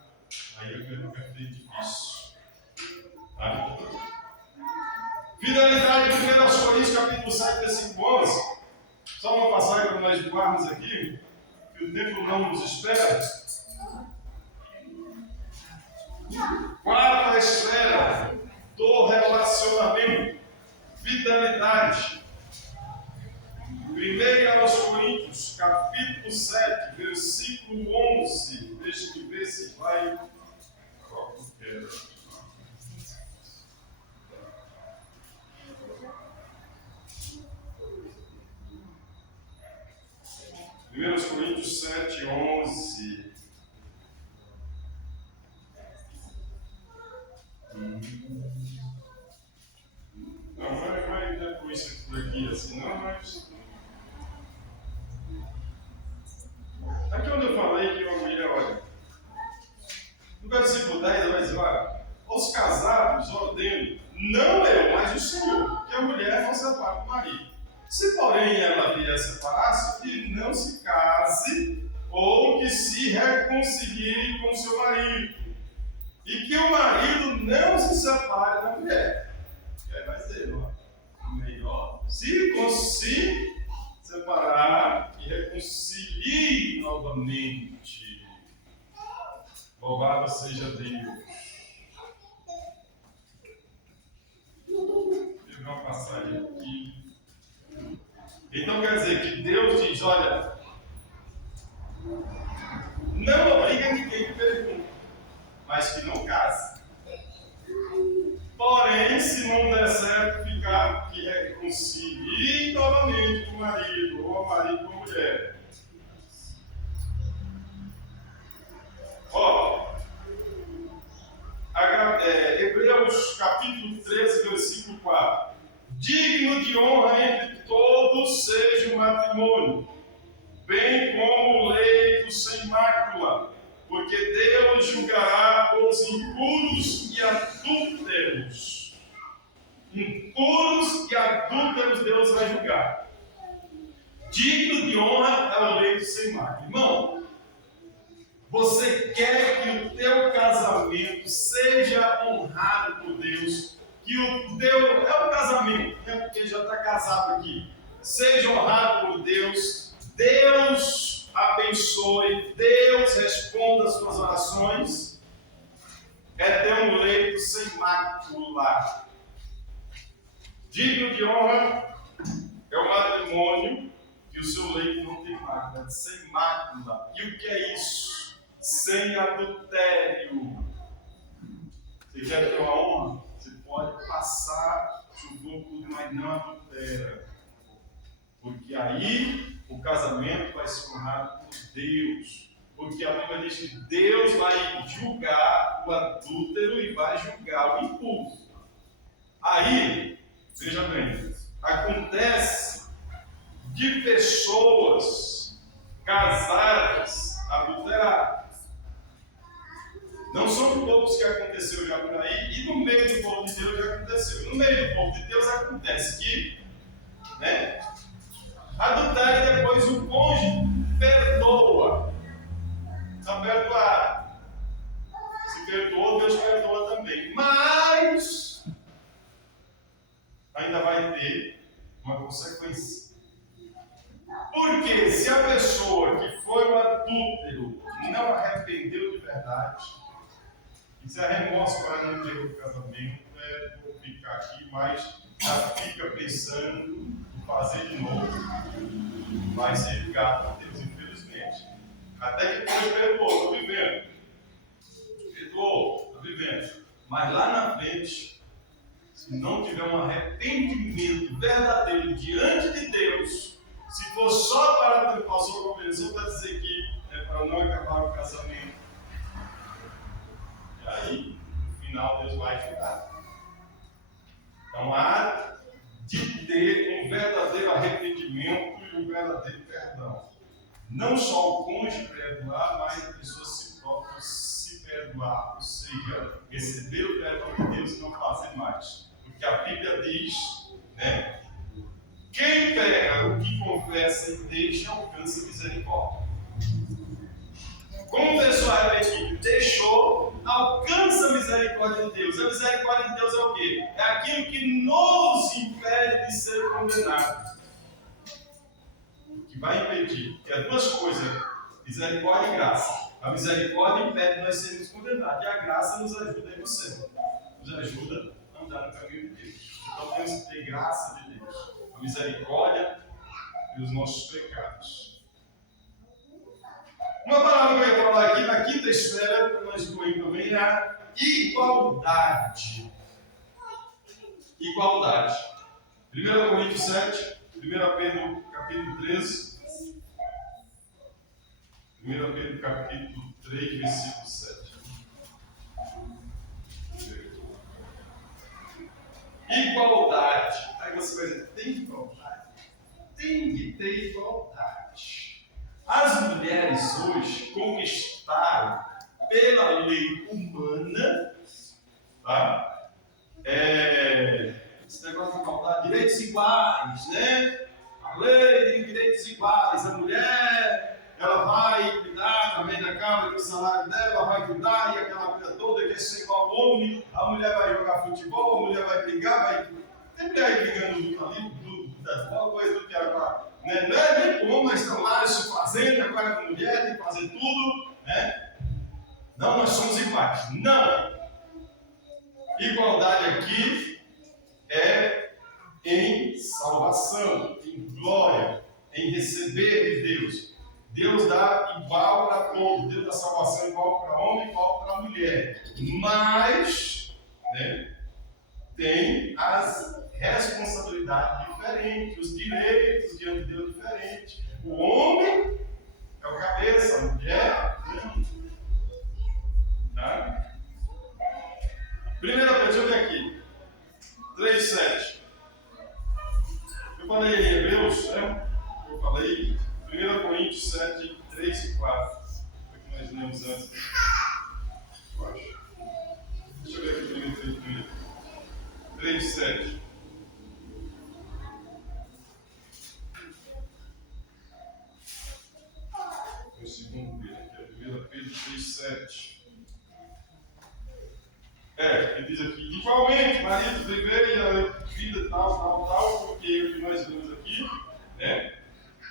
aí eu quero ficar difícil. Tá? Fidelidade, 1 Coríntios, capítulo 7, versículo 11. Só uma passagem para nós voarmos aqui, que o tempo não nos espera. Quarta esfera do relacionamento, fidelidade. 1 Coríntios, capítulo 7, versículo 11. Deixa eu ver se vai. Primeiros Coríntios 7, 11. Não vai depois por aqui assim, não, mas. Aqui onde eu falei que uma mulher, olha, no versículo 10 ela vai dizer: olha, aos casados ordeno, não eu, mas o Senhor, que a mulher não separe do marido. Se porém ela vier a separar-se, que não se case ou que se reconcilie com seu marido, e que o marido não se separe da mulher. Vai dizer, ó, melhor se separar e reconcilie novamente. Louvado seja Deus. Teve uma passagem aqui. Então quer dizer que Deus diz: olha, não obriga ninguém que pergunte, mas que não case. Porém, se não der certo, ficar que reconcilie novamente com o marido, ou o marido com a mulher. Hebreus capítulo 13, versículo 4. Digno de honra entre todos seja o matrimônio, bem como o leito sem mácula, porque Deus julgará os impuros e adúlteros. Impuros e adúlteros Deus vai julgar. Digno de honra é o leito sem mácula. Irmão, você quer que o teu casamento seja honrado por Deus? Que o teu casamento, né, porque já está casado aqui, seja honrado por Deus, Deus abençoe, Deus responda as suas orações, é ter um leito sem mácula. Digno de honra é o matrimônio que o seu leito não tem mácula, sem mácula. E o que é isso? Sem adultério. Você quer ter uma honra? Você pode passar, chuvar tudo, mas não adultera. Porque aí o casamento vai ser honrado por Deus. Porque a Bíblia diz que Deus vai julgar o adúltero e vai julgar o impuro. Aí, veja bem, acontece de pessoas casadas adulteradas. Não são poucos outros que aconteceu já por aí, e no meio do povo de Deus já aconteceu. No meio do povo de Deus acontece que, né, adultério, depois o cônjuge perdoa. Está perdoado. Se perdoou, Deus perdoa também. Mas ainda vai ter uma consequência. Porque se a pessoa que foi o adúltero não arrependeu de verdade, e se remorso para não ter o casamento, vou ficar aqui, mas já fica pensando em fazer de novo, vai ser julgado por Deus, infelizmente. Até que Deus perdoou, estou vivendo. Perdoou, estou vivendo. Mas lá na frente, se não tiver um arrependimento verdadeiro diante de Deus, se for só para ter passou a compreensão para dizer que é para não acabar o casamento, e aí, no final, Deus vai julgar. Então há de ter um verdadeiro arrependimento e um verdadeiro perdão. Não só o cônjuge perdoar, mas a pessoa se própria se perdoar, ou seja, receber o perdão de Deus e não fazer mais. Porque a Bíblia diz, né? Quem pega o que confessa e deixa, alcança misericórdia. Como pessoa arrependida deixou, alcança a misericórdia de Deus. A misericórdia de Deus é o quê? É aquilo que nos impede de ser condenado. Que vai impedir. Que é duas coisas: misericórdia e graça. A misericórdia impede nós sermos condenados. E a graça nos ajuda a ir no céu. Nos ajuda a andar no caminho de Deus. Então temos que ter graça de Deus. A misericórdia e os nossos pecados. Uma palavra que eu ia falar aqui na quinta esfera, que nós incluímos também, é a igualdade. Igualdade. 1 Coríntios 7, 1 Pedro capítulo 13. 1 Pedro capítulo 3, versículo 7. Igualdade. Aí você vai dizer, tem igualdade? Tem que ter igualdade. As mulheres hoje conquistaram pela lei humana, tá? Esse negócio de igualdade, direitos iguais, né? A lei de direitos iguais, a mulher, ela vai cuidar também da casa, do salário dela, ela vai cuidar e aquela coisa toda, quer ser igual ao homem, a mulher vai jogar futebol, a mulher vai brigar, vai... Tem mulher brigando ali, uma coisa do que era, né? Não é nem como nós estamos lá se fazendo, agora a mulher tem que fazer tudo, né? Não, nós somos iguais. Não! Igualdade aqui é em salvação, em glória, em receber de Deus. Deus dá igual para todos, Deus dá salvação igual para homem, igual para mulher. Mas, né, tem as responsabilidades diferentes, os direitos diante de Deus diferentes. O homem é o cabeça, a mulher não. Tá? Primeira vez, deixa eu ver aqui. 3:7. Eu falei em Hebreus, né? Eu falei 1 Coríntios 7, 3 e 4. Foi que nós lemos antes. Eu acho. Deixa eu ver aqui primeiro. 3:7. O segundo Pedro, que é 1 Pedro 3:7. Ele diz aqui, igualmente, maridos, viverem a vida tal, porque o que nós vemos aqui, né?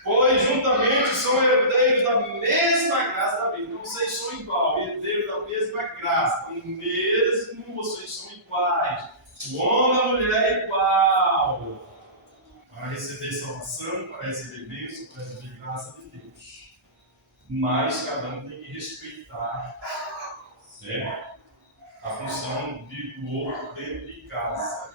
Pois juntamente são herdeiros da mesma graça da vida. Então vocês são iguais, herdeiros da mesma graça. Mesmo vocês são iguais. O homem e a mulher é igual. Para receber salvação, para receber bênção, para receber graça de Deus. Mas cada um tem que respeitar, né, a função do outro dentro de casa.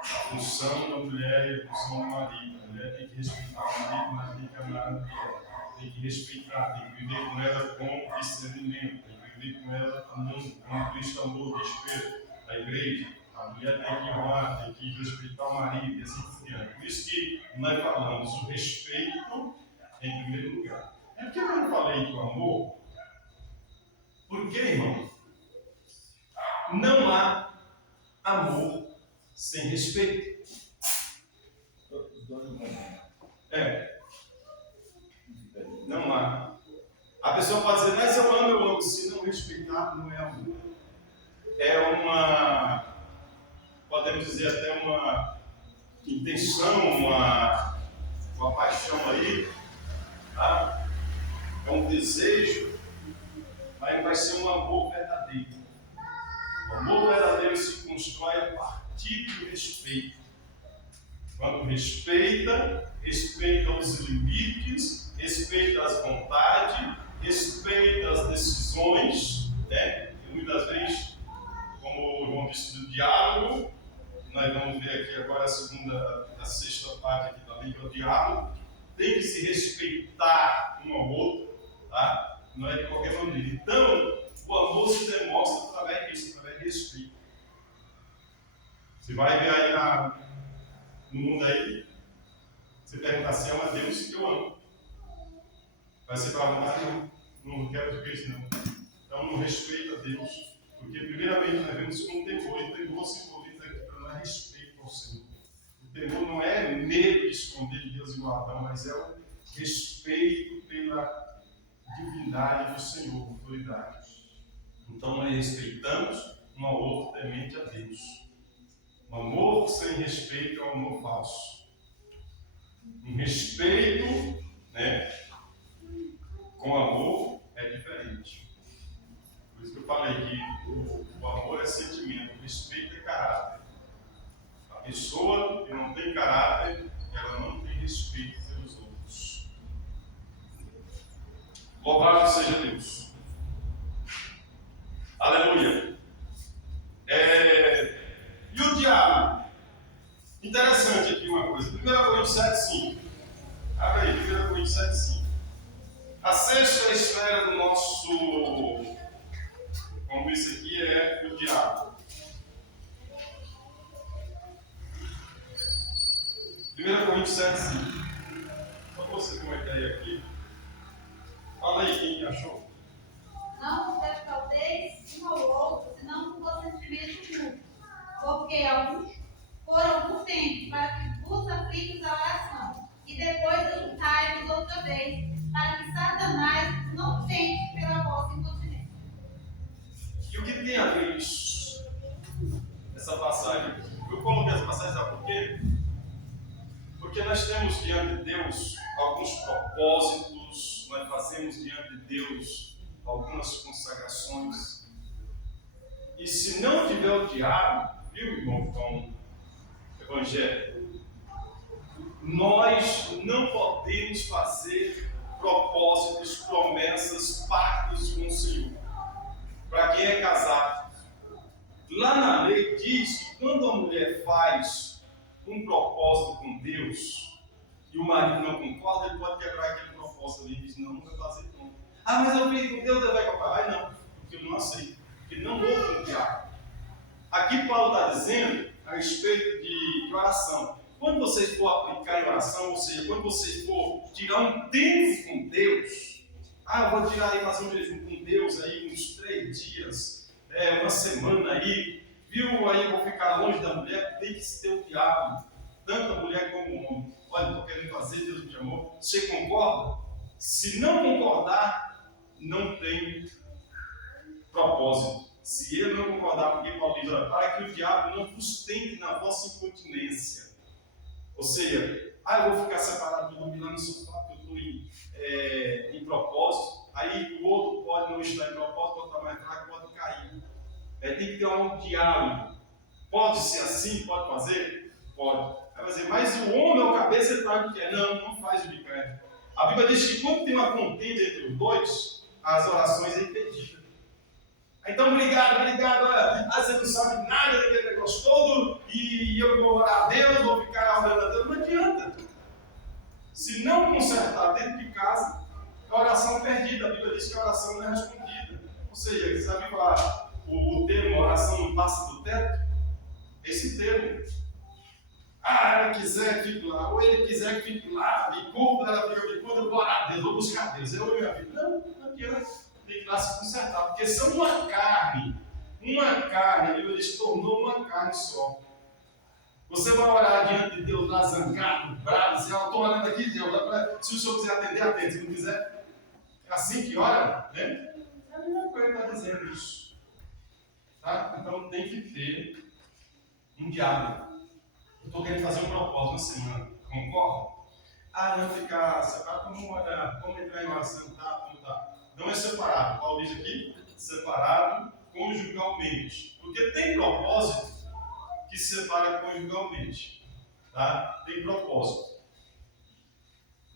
A função da mulher e a função do marido. A mulher tem que respeitar o marido tem que amar a mulher. Tem que respeitar, tem que viver com ela com discernimento. Tem que viver com ela como Cristo amou, respeito da igreja. A mulher tem que honrar, tem que respeitar o marido e assim por diante. Por isso que nós falamos o respeito em primeiro lugar. É porque eu não falei do amor. Por quê, irmão? Não há amor sem respeito. Não há. A pessoa pode dizer, mas eu amo. Se não respeitar, não é amor. É uma, podemos dizer até uma intenção, uma paixão aí, tá? É um desejo, mas vai ser um amor verdadeiro. O amor verdadeiro se constrói a partir do respeito. Quando respeita os limites, respeita as vontades, respeita as decisões, né? E muitas vezes, como o João disse do diálogo, nós vamos ver aqui agora a sexta parte aqui também, que é o diálogo, tem que se respeitar um ao outro, tá? Não é de qualquer maneira. Então, o amor se demonstra através disso, através de respeito. Você vai ver aí no mundo aí, você perguntar se ama Deus, eu amo. Vai ser para vontade, não quero dizer isso não. Então não respeita a Deus, porque primeiramente nós vemos com temor, e temor simboliza aqui para dar respeito ao Senhor. O temor não é medo de esconder de Deus e guardar, mas é o respeito pela divindade do Senhor, autoridade. Então nós respeitamos um ao outro temente a Deus. Um amor sem respeito é um amor falso. Um respeito, né, com amor é diferente. Por isso que eu falei que o amor é sentimento, o respeito é caráter. A pessoa que não tem caráter, ela não tem respeito pelos outros. Louvado seja Deus. Aleluia. E o diabo? Interessante aqui uma coisa. 1 Coríntios 7,5. Abre aí, 1 Coríntios 7,5. A sexta esfera do nosso, como isso aqui, é o diabo. 1 Coríntios 7,5. Só para você ter uma ideia aqui. Fala aí quem achou. Não vos defraudeis um ao outro, senão com consentimento mútuo, porque alguns foram algum tempo para que vos aflitos a oração, e depois juntai-vos outra vez, para que Satanás não tente pela vossa incontinência. E o que tem a ver isso? Essa passagem. Eu coloquei essa passagem, sabe por quê? Porque nós temos diante de Deus alguns propósitos, nós fazemos diante de Deus algumas consagrações. E se não tiver o diabo, viu, irmão, com o Evangelho, nós não podemos fazer propósitos, promessas, pactos com o Senhor. Para quem é casado, lá na lei diz que quando a mulher faz um propósito com Deus e o marido não concorda, ele pode quebrar aquele propósito ali e diz: não vai fazer não. Ah, mas eu fiz com Deus, ele vai comprar. Ah, não, porque eu não aceito, porque não houve um diálogo. Aqui Paulo está dizendo a respeito de oração. Quando vocês for aplicar em oração, ou seja, quando vocês for tirar um tempo com Deus, eu vou tirar aí, fazer um jejum com Deus aí uns 3 dias, uma semana aí, viu? Aí eu vou ficar longe da mulher, tem que ter o diálogo, tanto a mulher como o homem. Olha, estou querendo fazer, Deus me chamou. Você concorda? Se não concordar, não tem propósito. Se ele não concordar, porque Paulo diz, para que o diabo não vos tente na vossa incontinência. Ou seja, eu vou ficar separado do homem lá no sofá, porque eu estou em propósito. Aí o outro pode não estar em propósito, pode estar mais fraco, pode cair. Tem que ter um diálogo. Pode ser assim? Pode fazer? Pode. Aí vai dizer, mas o homem é o cabeça, ele faz o que quer. Não faz o que quer. A Bíblia diz que quando tem uma contenda entre os dois, as orações é impedida. Então, obrigado. Você não sabe nada daquele negócio todo e eu vou orar a Deus, vou ficar orando a Deus. Não adianta. Se não consertar dentro de casa, a oração é perdida. A Bíblia diz que a oração não é respondida. Ou seja, sabe qual o termo oração não passa do teto? Esse termo. Ela quiser que fique lá, ou ele quiser que fique lá, me culpa, ela fica me culpa, eu vou orar a Deus, vou buscar a Deus. Eu e minha vida. Não adianta. Tem que ir lá se consertar, porque são uma carne. uma carne, ele se tornou uma carne só. Você vai orar diante de Deus lá zangado, bravo, dizer, eu estou orando aqui, Deus, se o Senhor quiser atender, atende, se não quiser, é assim que ora, né? É a mesma coisa que está dizendo isso. Tá? Então tem que ter um diálogo. Eu estou querendo fazer um propósito na semana, concorda? Não ficar separado, vamos orar, vamos entrar em oração, tá, não tá. Não é separado, Paulo diz aqui, separado conjugalmente. Porque tem propósito que separa conjugalmente. Tá? Tem propósito.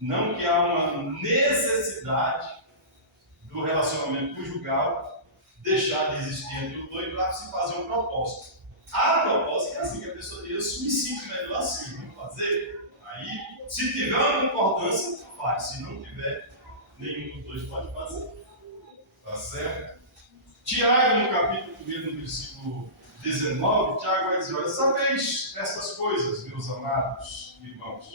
Não que há uma necessidade do relacionamento conjugal deixar de existir entre os dois para se fazer um propósito. Há propósito que é assim, que a pessoa diz, eu me sinto melhor assim, vamos fazer? Aí, se tiver uma concordância, faz. Se não tiver, nenhum dos dois pode fazer. Tá certo? Tiago, no capítulo 1, no versículo 19, Tiago vai dizer, olha, sabeis essas coisas, meus amados irmãos.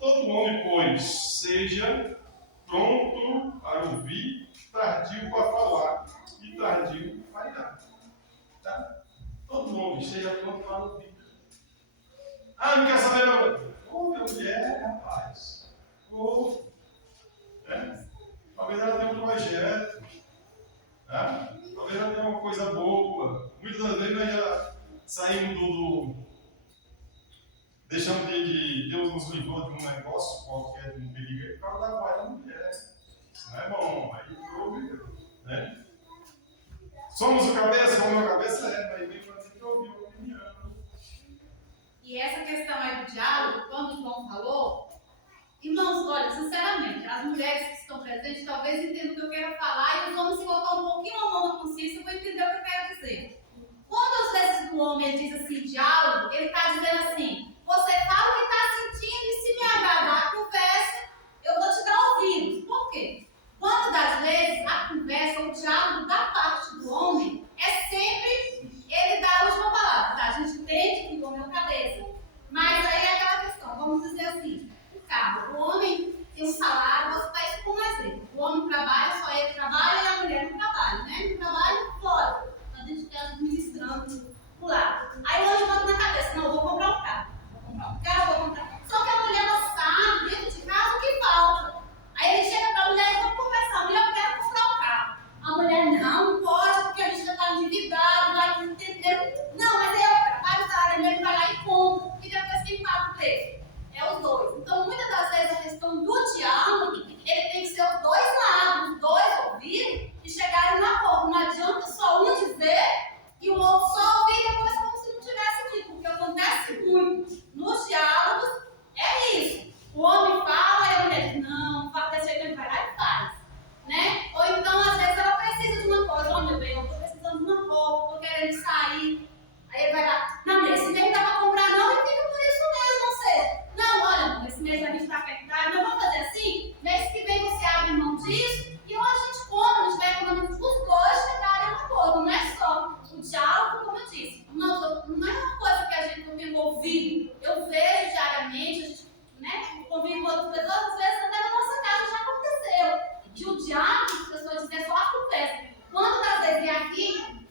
Todo homem, pois, seja pronto para ouvir, tardio para falar e tardio para irar. Tá? Todo homem seja pronto para ouvir. Não quer saber não? Ouve a mulher, rapaz. Ouve. Talvez ela tenha um projeto. Talvez ela tenha uma coisa boa. Muitas das vezes nós já saímos deixamos de Deus nos livrou de um negócio qualquer, de um perigo, por causa da voz da mulher. Isso não é bom. Aí ouve, né? Somos o cabeça, como a cabeça é, mas vem para dizer que ouviu a opinião. E essa questão aí do diálogo, quando o João falou, irmãos, olha, sinceramente, as mulheres que estão presentes talvez entendam o que eu quero falar e os homens se colocar um pouquinho a mão na consciência vão entender o que eu quero dizer. Quando às vezes o homem diz assim, diálogo, ele está dizendo assim, você fala o que está sentindo e se me agradar a conversa, eu vou te dar ouvidos. Por quê? Quando das vezes a conversa, o diálogo da parte do homem é sempre ele dar a última palavra. Tá? A gente entende que o homem é o cabeça. Mas aí é aquela questão, vamos dizer assim, o homem tem um salário, você está isso como exemplo. O homem trabalha, só ele trabalha e a mulher não trabalha, né? Não trabalha fora. Então a gente está administrando o lado. Aí o homem bota na cabeça, não, eu vou comprar um carro. Vou comprar um carro, vou comprar. Só que a mulher não sabe dentro de casa o que falta. Aí ele chega para a mulher e vamos conversar. Mulher, eu quero comprar um carro. A mulher, não pode, porque a gente já está endividado, vai entender. Não, mas eu trabalho, o salário mesmo, vai lá e compro. E depois quem paga o preço? É os dois. Então, muitas das vezes, a questão do diálogo, ele tem que ser os dois lados, os dois ouvirem e chegarem no acordo. Não adianta só um dizer e o outro só ouvir e depois como se não tivesse dito. Porque acontece muito nos diálogos, é isso. O homem fala e a mulher diz, não, fala desse jeito, ele vai lá e faz. Né? Ou então, às vezes, ela precisa de uma coisa. Meu bem, eu estou precisando de uma roupa, estou querendo sair. Aí ele vai lá, não, esse mês dá para comprar não e fica por isso mesmo, não sei. Não, olha, esse mês a gente está apertado, mas vamos fazer assim, mês que vem você abre mão disso e ou a gente compra, a gente vai economizar os dois chegarem a um acordo, não é só o diálogo, como eu disse. Não é uma coisa que a gente não tem ouvido, eu vejo diariamente, a gente convive com outras pessoas, às vezes até na nossa casa já aconteceu. De o diálogo, as pessoas dizem só a conversa. Quando às vezes vem aqui,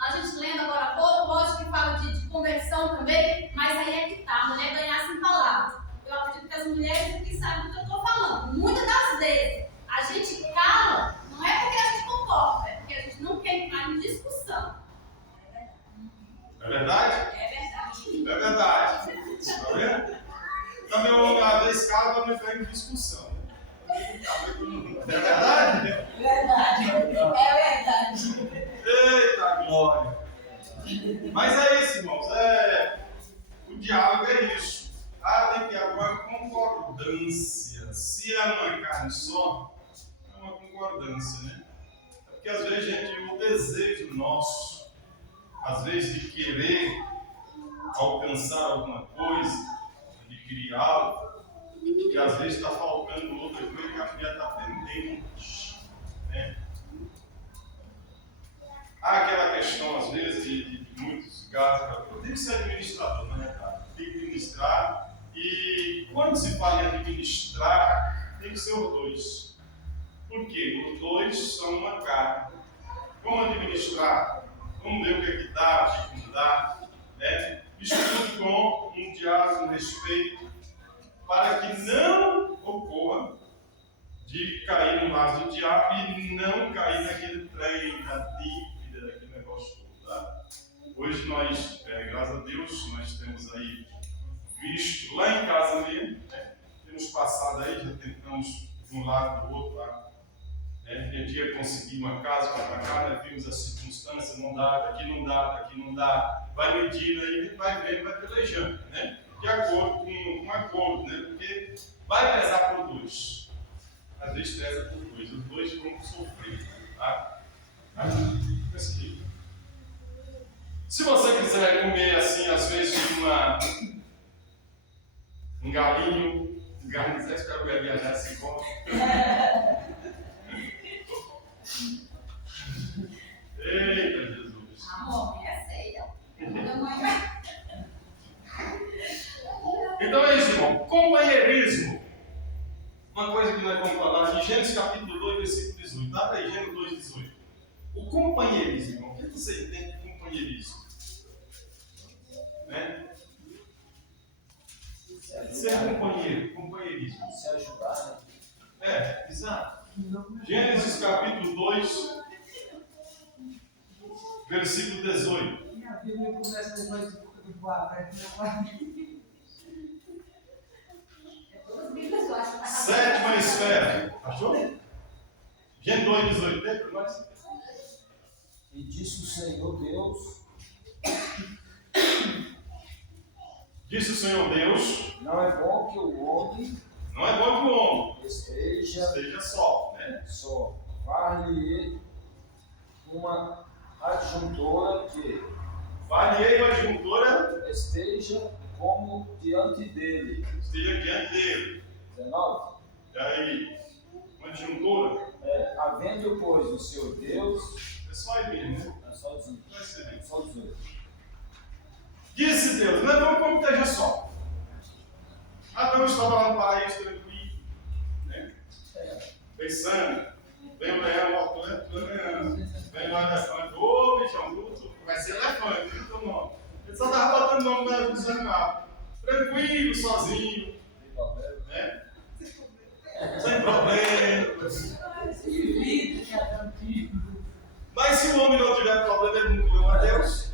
a gente lendo agora há pouco, lógico que fala de conversão também, mas aí é que tá, a mulher ganhar sem palavras. Eu acredito que as mulheres aqui sabem do que eu estou falando. Muitas das vezes, a gente cala, não é porque a gente concorda, é porque a gente não quer entrar em discussão. É verdade? É verdade. É verdade. Está vendo? Também uma vez cala para não entrar em discussão. É verdade? Verdade. É verdade. Eita glória! Mas é isso, irmãos. O diálogo é isso. Tem que haver uma concordância. Se é uma carne só, é uma concordância, né? É porque às vezes, o desejo nosso, às vezes de querer alcançar alguma coisa, adquirir algo, que às vezes está faltando outra coisa que a mulher está pendente, né? Há aquela questão, às vezes, de muitos casos, eu tenho que ser administrador, não é, cara? Tem que administrar, e quando se fala em administrar, tem que ser os dois. Por quê? Os dois são uma carne. Como administrar? vamos ver o que é que dá, o que não dá, né? Isso tudo com um diálogo, um respeito, para que não ocorra de cair no laço do diabo e não cair naquele trem da dívida, daquele negócio todo, tá? Hoje nós, graças a Deus, nós temos aí visto lá em casa mesmo, né? Temos passado aí, já tentamos de um lado do outro, tá? Tem dia conseguir uma casa para cá, né? Vimos as circunstâncias, não dá, daqui não dá, daqui não dá, vai medindo aí, vai vendo, vai pelejando, né? De acordo com um acordo, né? Porque vai pesar por dois. Às vezes pesa por dois, os dois vão sofrer, tá? Se você quiser comer assim, às vezes um galinho, espero que viajar se come. Eita Jesus! Amor, é ceia. Então é isso, irmão. Companheirismo. Uma coisa que nós vamos falar em Gênesis capítulo 2, versículo 18. Dá para aí, Gênesis 2, 18. O companheirismo, irmão. O que você entende de companheirismo? Né? Ser companheiro, companheirismo. Se ajudar, né? Exato. Gênesis capítulo 2, versículo 18. Minha Bíblia começa depois do 4. Sétima esfera. Achou? Gênesis 2, 18. Tem para nós? E disse o Senhor Deus: Disse o Senhor Deus: não é bom que o homem não é bom que o homem esteja só, né? só. Far-lhe uma adjuntora que Variei a adjuntora esteja como diante dele. esteja diante dele. 19. E aí, uma adjuntora, Havendo, pois, o Senhor Deus. é só aí mesmo, né? É só 18. Vai ser bem. Só 18. Disse Deus: não é bom como esteja só. Adão estava lá no paraíso tranquilo, né? Pensando, vem o leão, volta o leão, vem lá o elefante, ô bichão, bruto, vai ser elefante, não tem nome. Ele só estava botando o nome dos animais, tranquilo, sozinho, né? Sem problemas. Mas se o homem não tiver problema, ele não comeu a Deus.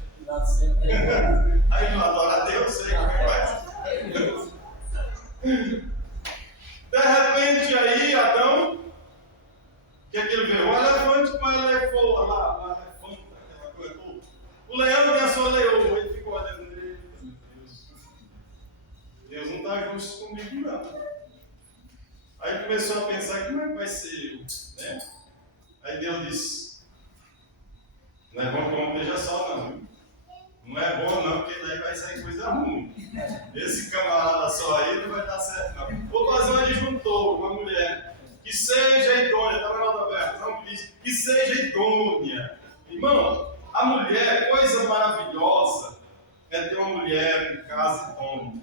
Aí não adora a Deus, sei como é que faz. De repente aí, Adão, o que é que ele vê? O elefante com a elefoa lá, a elefanta, aquela coisa toda. O leão tem a sua leoa, ele fica olhando nele. Deus não está justo comigo, não. Aí começou a pensar, como é que vai ser eu, né? Aí Deus disse: não é bom que o homem esteja só, não. Não é bom não, porque daí vai sair coisa ruim. Esse camarada só aí não vai dar certo não. Vou fazer uma adjuntora, uma mulher que seja idônea, está na nota aberta, não diz, que seja idônea. Irmão, a mulher, coisa maravilhosa é ter uma mulher em casa idônea.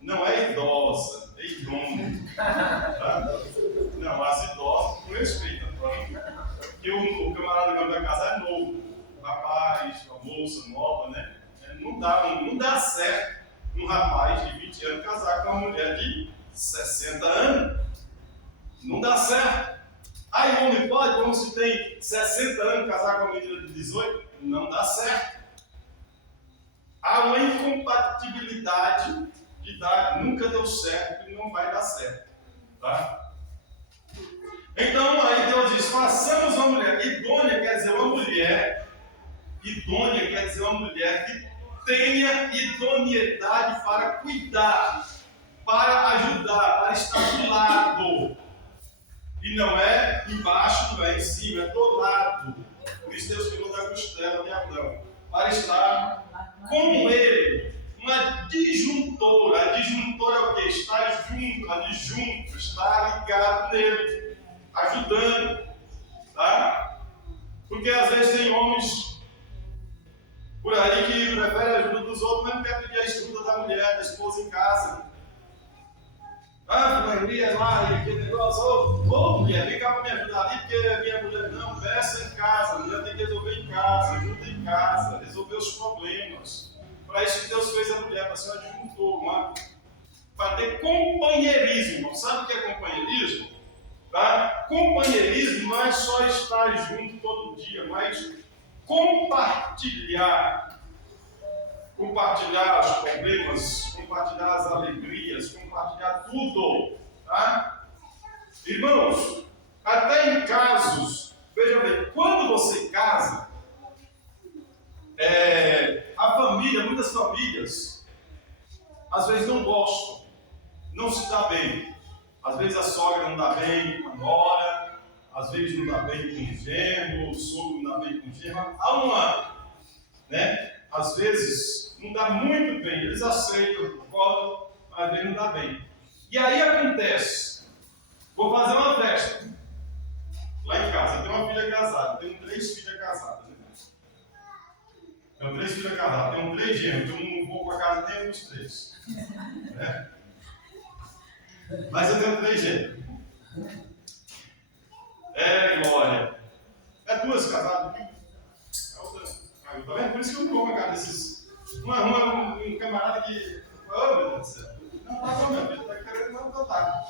Não é idosa, é idônea. Tá? Não, as idosas com respeito, porque o camarada que vai casar é novo. Rapaz, uma moça nova, né? Não dá certo um rapaz de 20 anos casar com uma mulher de 60 anos. Não dá certo. Aí o homem pode, como se tem 60 anos, casar com uma menina de 18? Não dá certo. Há uma incompatibilidade de idade, nunca deu certo e não vai dar certo. Tá? Então aí Deus diz: façamos uma mulher. Idônea quer dizer uma mulher. Idônea quer dizer uma mulher que tenha idoneidade para cuidar, para ajudar, para estar do lado. E não é embaixo, não é em cima, é do lado. Por isso Deus criou da costela de Abraão, para estar com ele. Uma disjuntora. A disjuntora é o quê? Estar junto, adjunto, estar ligado nele, ajudando. Tá? Porque às vezes tem homens por aí que preferem a ajuda dos outros, mas não quer pedir a ajuda da mulher, da esposa em casa. Mulher lá, e aquele negócio, ô mulher, vem cá para me ajudar ali, porque minha mulher não, peça em casa, a mulher tem que resolver em casa. em casa, resolver os problemas. Para isso que Deus fez a mulher, para ser um adjuntor, para ter companheirismo. Sabe o que é companheirismo? Tá? Companheirismo não é só estar junto todo dia, mas compartilhar os problemas, compartilhar as alegrias, compartilhar tudo. Tá? Irmãos, até em casos, veja bem, quando você casa, a família, muitas famílias, às vezes não gostam, não se dá bem. Às vezes a sogra não dá bem com a nora, às vezes não dá bem com o genro, o sogro não dá bem com o genro. Há uma, às vezes não dá muito bem, eles aceitam, concordam, mas às vezes não dá bem. E aí acontece, vou fazer uma festa lá em casa. Eu tenho uma filha casada, tenho 3 filhas casadas. Tenho 3 filhas casadas, tenho 3 genros, eu não vou para casa nem dos 3. Né? Mas eu tenho 3 genros. Glória. 2 casadas. Tá vendo? Por isso que eu não vou para casa desses. Um camarada que. Oh, meu Deus do céu. Não, tá bom, meu filho, tá querendo não tá.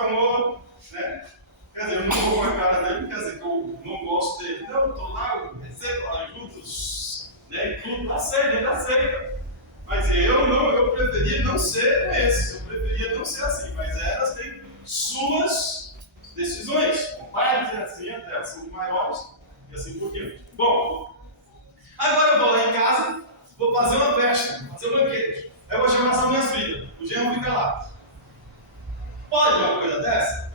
Amor, né? Quer dizer, eu não vou para casa dele, quer dizer que eu não gosto dele. Não, eu tô lá, eu recebo, ajudo, né? E tudo, aceita. Mas eu preferia não ser esse, eu preferia não ser assim, mas elas têm suas decisões. O pai diz assim, até são maiores, e assim por diante. Bom, agora eu vou lá em casa, vou fazer uma festa, fazer um banquete. Aí eu vou chamar as minhas filhas, o genro fica lá. Pode uma coisa dessa?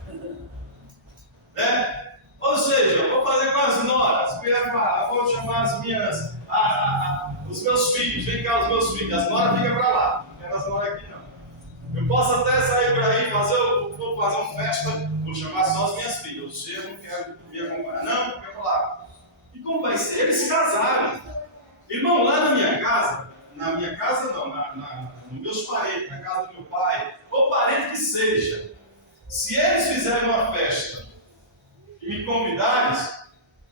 Né? Ou seja, eu vou fazer com as noras, eu vou chamar as minhas, os meus filhos, vem cá os meus filhos, as noras ficam para lá, não quero as noras aqui não. Eu posso até sair para aí, vou fazer uma festa, vou chamar só as minhas filhas, o genro não quero me acompanhar, não, eu quero lá. E como vai ser? Eles se casaram. Irmão, lá na minha casa não, nos meus parentes, na casa do meu pai, ou parente que seja, se eles fizerem uma festa e me convidarem,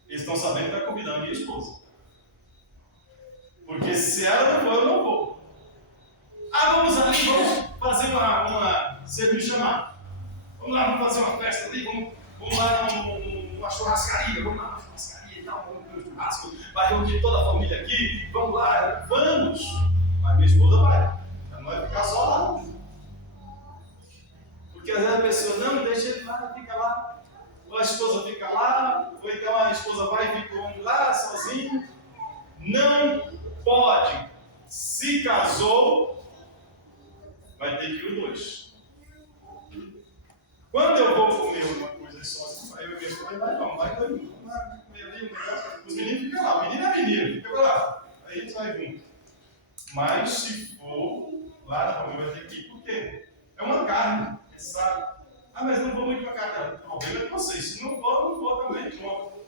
eles estão sabendo que vai convidar a minha esposa. Porque se ela não for, eu não vou. Vamos ali, vamos fazer vocês me chamaram. Vamos lá, vamos fazer uma festa ali, vamos lá numa churrascaria, vamos lá numa churrascaria e tal, vamos comer um churrasco, vai reunir toda a família aqui, vamos lá, vamos. Mas minha esposa vai, ela não vai ficar só lá. Porque às vezes a pessoa não deixa ele lá, fica lá. Ou a esposa fica lá, ou então a esposa vai e fica o homem lá sozinho. Não pode. Se casou, vai ter que ir os 2. Quando eu vou comer uma coisa sozinho, aí eu vejo que vai não, vai comer ali um negócio. Os meninos ficam lá, menino é menino, fica lá. Aí a gente vai junto. Mas se for lá na família, vai ter que ir. Por quê? É uma carne, sabe? Mas não vou muito para cá, o problema é de vocês. Se não for, não for também. Pronto.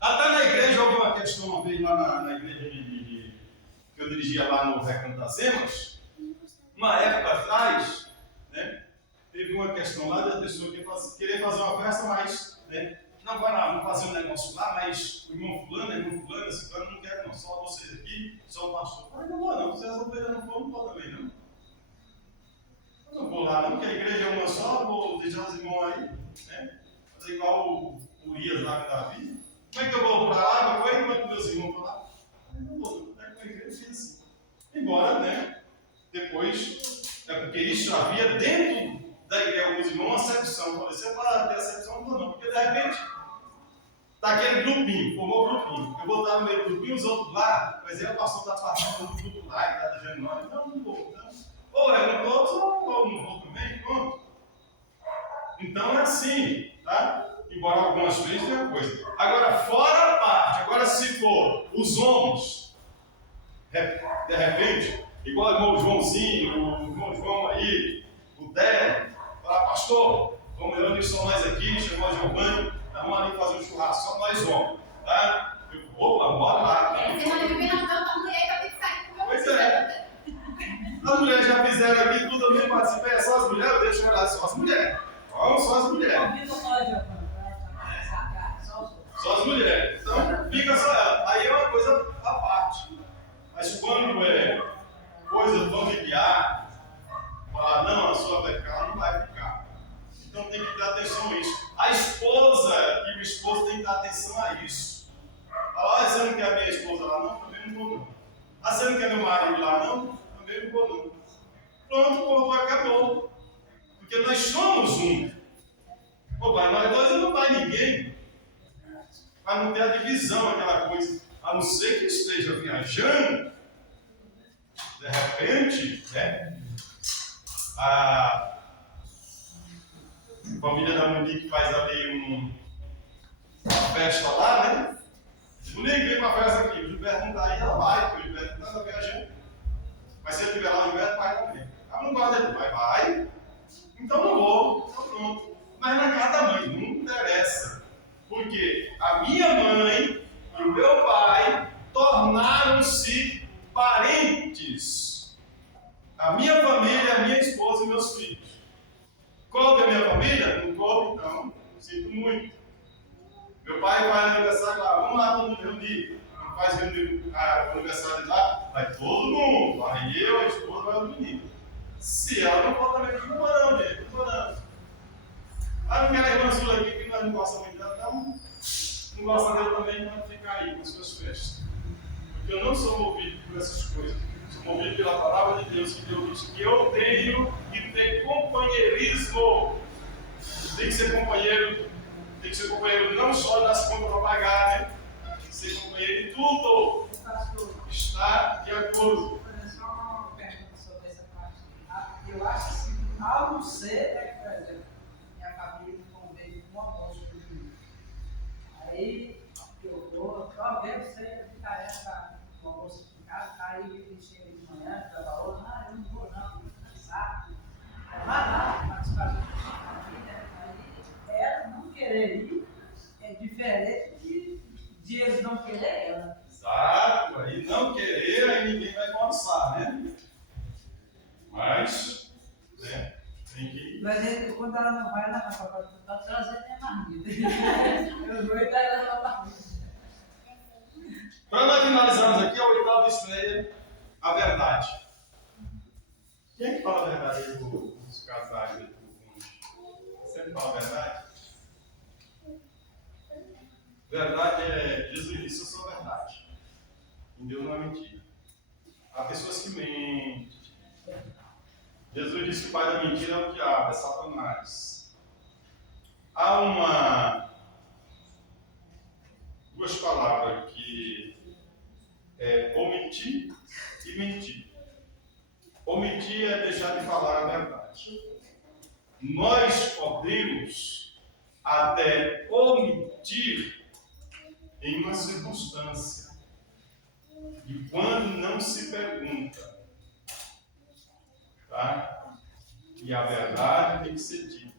Até na igreja, houve uma questão uma vez lá na igreja que eu dirigia lá no Recanto das Emas. Uma época atrás, né, teve uma questão lá da pessoa que queria fazer uma festa, mas não vai lá, vamos fazer um negócio lá, mas o irmão fulano, esse fulano não quer não, só vocês aqui, só o pastor. Não vou não, se as ovelhas não for, não vou também não. Eu não vou lá não, porque a igreja é uma só, vou deixar os irmãos aí, né? Fazer igual o Urias lá com Davi. Como é que eu vou para lá, eu vou enquanto meus irmãos estão lá? Eu não vou, com a igreja fiz assim. Embora, depois, porque isso havia dentro da igreja, alguns irmãos, uma acepção. Eu falei, você vai ter acepção, não vou não, porque de repente, está aquele grupinho, formou o grupinho. Eu vou estar no meio do grupinho, os outros lá, mas aí o pastor está passando no grupo lá e está deixando nós. Não vou, não. Ou é com todos, ou não vou também, pronto. Então é assim, tá? Embora algumas vezes tenha coisa. Agora, fora a parte, agora se for os homens, de repente, igual o irmão Joãozinho, o irmão João aí, o Délio, fala, pastor, vamos reunir só nós aqui, chamou a Giovanni, vamos ali fazer um churrasco, só nós homens, tá? Opa, bora lá. Pois é. As mulheres já fizeram aqui tudo, eu nem participei, é só as mulheres, eu deixo olhar só as mulheres. Vamos, só as mulheres. Só as mulheres. Então, fica só quando é coisa familiar, falar, não, a sua vai ficar, ela não vai ficar. Então tem que dar atenção a isso. A esposa e o esposo tem que dar atenção a isso. Falar, você não quer a minha esposa lá? Não, também não vou não. Ah, você não quer meu marido lá? Não, também não vou não. Pronto, pô, acabou. Porque nós somos um. Pô, vai nós dois e não vai ninguém. Para não ter a divisão, aquela coisa. A não ser que esteja viajando, de repente, né? A família da Monique faz ali uma festa lá, né? Monique, vem pra festa aqui. O Gilberto não está aí, ela vai, porque o Gilberto não está viajando. Mas se ele estiver lá, o Gilberto vai também. Ela não gosta dele, vai. Então não vou, então pronto. Mas na casa da mãe, não interessa. Porque a minha mãe e o meu pai tornaram-se parentes. A minha família, a minha esposa e meus filhos. Coube a minha família? Não coube, então. Sinto muito. Meu pai faz aniversário lá, vamos lá todo mundo reunir. Não faz o aniversário lá, vai todo mundo. Vai eu, a esposa, vai o menino. Se ela não for também, não vou não, gente. Não vou não. Ah, não quero a irmã Zula aqui, que nós não gostamos muito dela, então não gosta dele também, então ficar aí com as suas festas. Porque eu não sou movido por essas coisas. Sou movido pela palavra de Deus, que Deus diz que eu tenho que ter companheirismo. Tem que ser companheiro. Tem que ser companheiro não só das contas para pagar, né? Tem que ser companheiro em tudo. Está de acordo. Só uma pergunta sobre essa parte. Eu acho assim, ao não ser, né, por exemplo, minha família convém com uma moça do domingo. Aí eu vou, talvez eu sei que a essa uma moça em casa, tá aí ele chega de manhã, trabalhou, não, eu não vou não, vou cansar. Vai lá, participar da família, aí ela não querer ir é diferente de eles não querer ela. Exato, aí não querer, aí ninguém vai forçar, né? Mas, né, tem que. Mas ele, quando ela não vai, ela fala, tá trazendo minha marmita. Eu vou dar ela na marmita. Para nós finalizarmos aqui, a oitava estreia, a verdade. Quem é que fala a verdade aí dos casais aí do cônjuge? Sempre fala a verdade? Verdade é, Jesus disse, eu sou a verdade. Em Deus não é mentira. Há pessoas que mentem. Jesus disse que o pai da mentira é o diabo, é Satanás. Há duas palavras que é omitir e mentir. Omitir é deixar de falar a verdade. Nós podemos até omitir em uma circunstância de quando não se pergunta, tá? E a verdade tem que ser dita.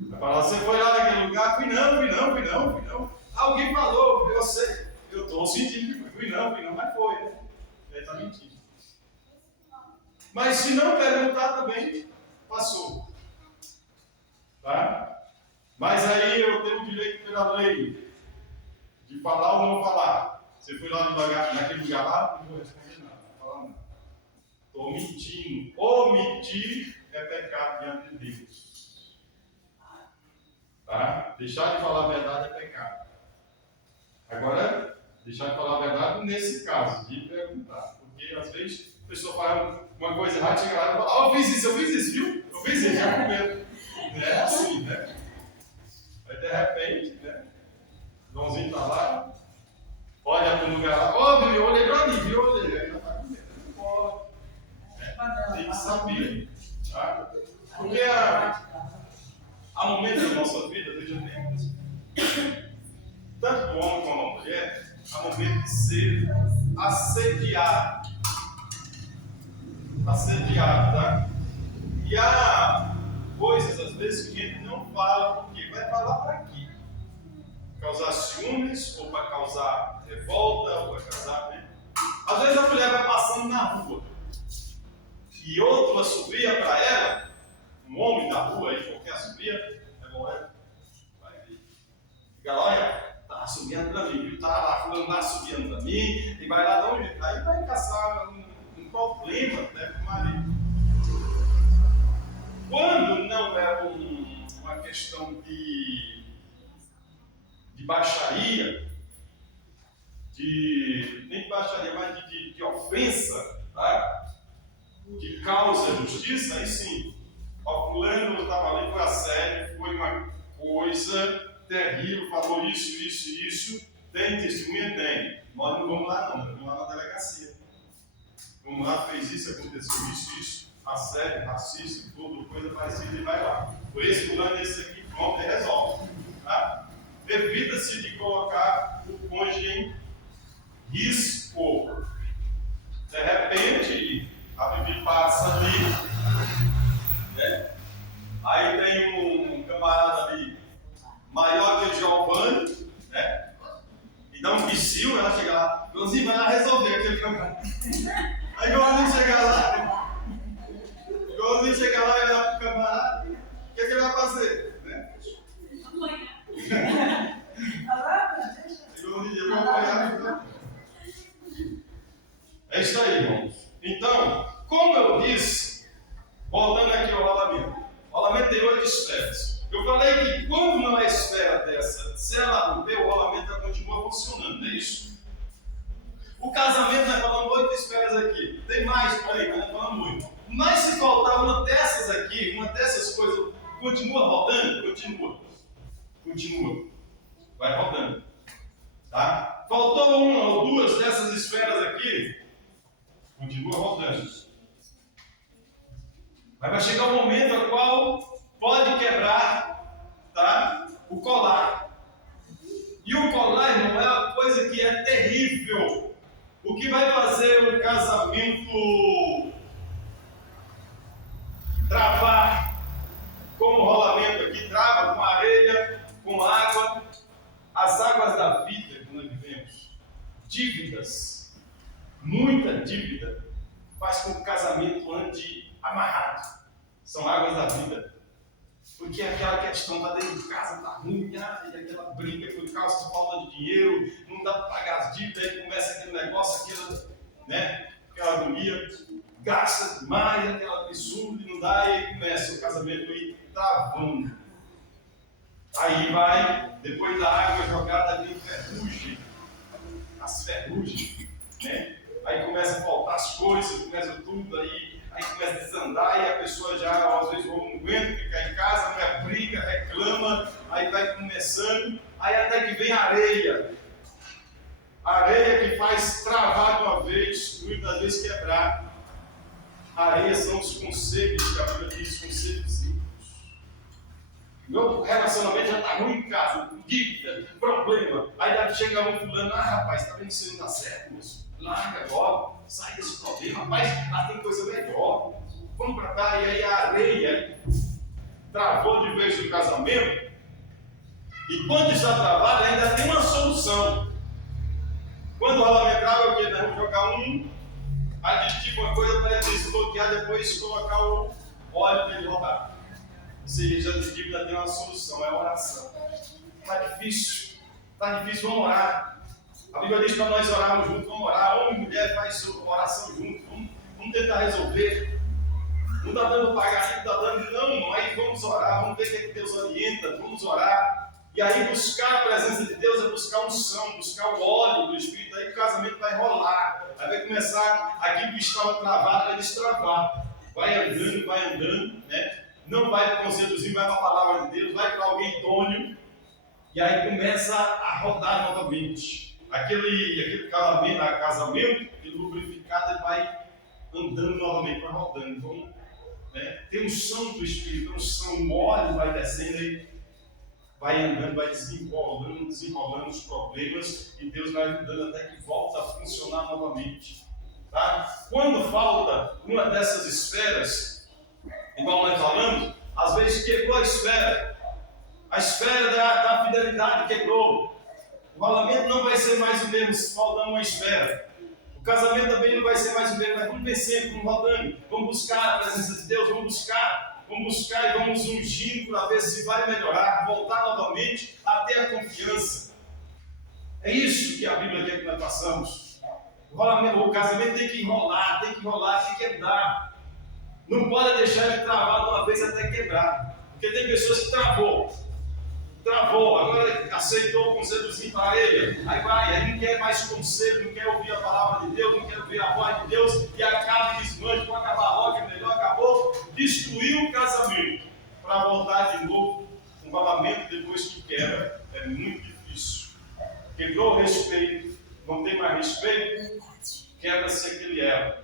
Vai falar, você foi lá naquele lugar? Fui não. Alguém falou, eu sei, eu estou sentindo que fui não, mas foi, né? Ele está mentindo. Mas se não perguntar também, passou. Tá? Mas aí eu tenho o direito pela lei de falar ou não falar. Você foi lá naquele lugar lá, não vou responder nada, não vou falar nada. Estou mentindo. Omitir é pecado diante de Deus. Tá? Deixar de falar a verdade é pecado. Agora, deixar de falar a verdade nesse caso, de perguntar. Porque às vezes a pessoa faz uma coisa errada, chega lá e fala, eu fiz isso, viu? Eu fiz isso, já comeu. Não é assim, né? Aí de repente, né? Joãozinho está lá, olha para um lugar lá, ó, eu olhei para mim, viu? Olhei, ele está comendo. Não pode. Né? Tem que saber. Tá? Porque há momentos na nossa vida, veja bem, tanto o homem como a mulher, há momentos de ser assediado. Assediado, tá? E há coisas, às vezes, que a gente não fala, porque vai falar para quê? Causar ciúmes, ou para causar revolta, ou para causar, né? Às vezes a mulher vai passando na rua e outro assobia para ela, um homem da rua, aí, qualquer assobia, é bom, vai ver. Fica lá, olha, tá assobiando para mim, tá lá, fulano lá assobiando para mim, e vai lá dar um jeito. Aí vai caçar um problema até com o marido. Quando não é uma questão de baixaria, nem de baixaria, mas de ofensa, tá? Que causa justiça, aí sim. O fulano estava ali, foi assédio, foi uma coisa terrível, falou isso, tem testemunha? Tem. Nós não vamos lá não, vamos lá na delegacia. Vamos lá, fez isso, aconteceu isso, assédio, racismo, tudo, coisa parecida, e vai lá. Por esse fulano, esse aqui, pronto, e resolve. Tá? Evita-se de colocar o cônjuge em risco. De repente, a Bíblia passa ali, né? Aí tem um camarada ali, maior que o Giovanni, né? E dá um psiu, ela chega lá, inclusive vai lá resolver aquele camarada. Aí igualzinho chega lá, e vai lá pro camarada, o que ele vai fazer? Né? É isso aí, irmãos. Então, como eu disse, voltando aqui ao rolamento. O rolamento tem 8 esferas. Eu falei que quando não é esfera dessa, se ela romper, o rolamento continua funcionando, não é isso? O casamento, nós falamos 8 esferas aqui. Tem mais por aí, mas nós falamos muito. Mas se faltar uma dessas aqui, uma dessas coisas, continua rodando? Continua. Vai rodando. Tá? Faltou uma ou duas dessas esferas aqui, continua rodando. Mas vai chegar um momento ao qual pode quebrar, tá? O colar. E o colar, irmão, é uma coisa que é terrível. O que vai fazer o casamento travar, como o rolamento aqui trava, com areia, com água, as águas da vida que nós vivemos, dívidas, muita dívida, faz com que o casamento ande amarrado. São águas da vida. Porque aquela questão está dentro de casa, está ruim, e aquela briga por causa de falta de dinheiro, não dá para pagar as dívidas, aí começa aquele negócio, aquela agonia, gasta demais, aquela absurdo, e não dá, e aí começa o casamento aí travando. Aí vai, depois da água jogada ali, ferrugem, as ferrugens, né? Aí começa a faltar as coisas, começa tudo aí começa a desandar e a pessoa já, às vezes, não aguenta ficar em casa, não é briga, reclama, aí vai começando, aí até que vem a areia que faz travar de uma vez, muitas vezes quebrar. A areia são os conselhos, que a Bíblia diz, conselhos ímpios. Meu relacionamento já está ruim em casa, dívida, problema, aí deve chegar um fulano, rapaz, está vendo que você não dá certo, moço? Larga agora, sai desse problema, rapaz, lá tem coisa melhor, vamos para cá. E aí a areia travou de vez o casamento, e quando está travado ainda tem uma solução. Quando o rolamento trava, é o que? Nós vamos jogar um aditivo, uma coisa para ele desbloquear, depois colocar o óleo para ele rodar. Ou seja, a dívida tem uma solução, é a oração. Está difícil, vamos orar. A Bíblia diz para nós orarmos juntos, vamos orar, homem e mulher, faz oração junto, vamos tentar resolver. Não está dando pagamento, não está dando, não, aí vamos orar, vamos ver o que Deus orienta, vamos orar. E aí buscar a presença de Deus é buscar unção, buscar o óleo do Espírito, aí o casamento vai rolar, aí vai começar aquilo que estava travado, vai destravar, vai andando, né? Não vai para o conselhozinho, vai para a palavra de Deus, vai para alguém idôneo, e aí começa a rodar novamente. Aquele casamento, aquele lubrificado, ele vai andando novamente, vai rodando. Então, né, tem unção do Espírito, o óleo vai descendo e vai andando, vai desenrolando os problemas, e Deus vai ajudando até que volta a funcionar novamente. Tá? Quando falta uma dessas esferas, igual nós falamos, às vezes quebrou a esfera da fidelidade quebrou. O rolamento não vai ser mais o mesmo se faltando uma esfera. O casamento também não vai ser mais o mesmo, mas vamos vencer, vamos rodando, vamos buscar a presença de Deus, vamos buscar e vamos ungindo para ver se vai melhorar, voltar novamente a ter a confiança. É isso que a Bíblia quer que nós façamos. O casamento tem que enrolar, tem que andar. Não pode deixar ele travar de uma vez até quebrar. Porque tem pessoas que travou, agora aceitou o conselhozinho para ele, aí não quer mais conselho, não quer ouvir a palavra de Deus, não quer ouvir a voz de Deus, e acaba e desmancha, vou acabar logo, que melhor acabou, destruiu o casamento, para voltar de novo, um casamento depois que quebra, é muito difícil. Quebrou o respeito, não tem mais respeito, quebra-se aquele elo,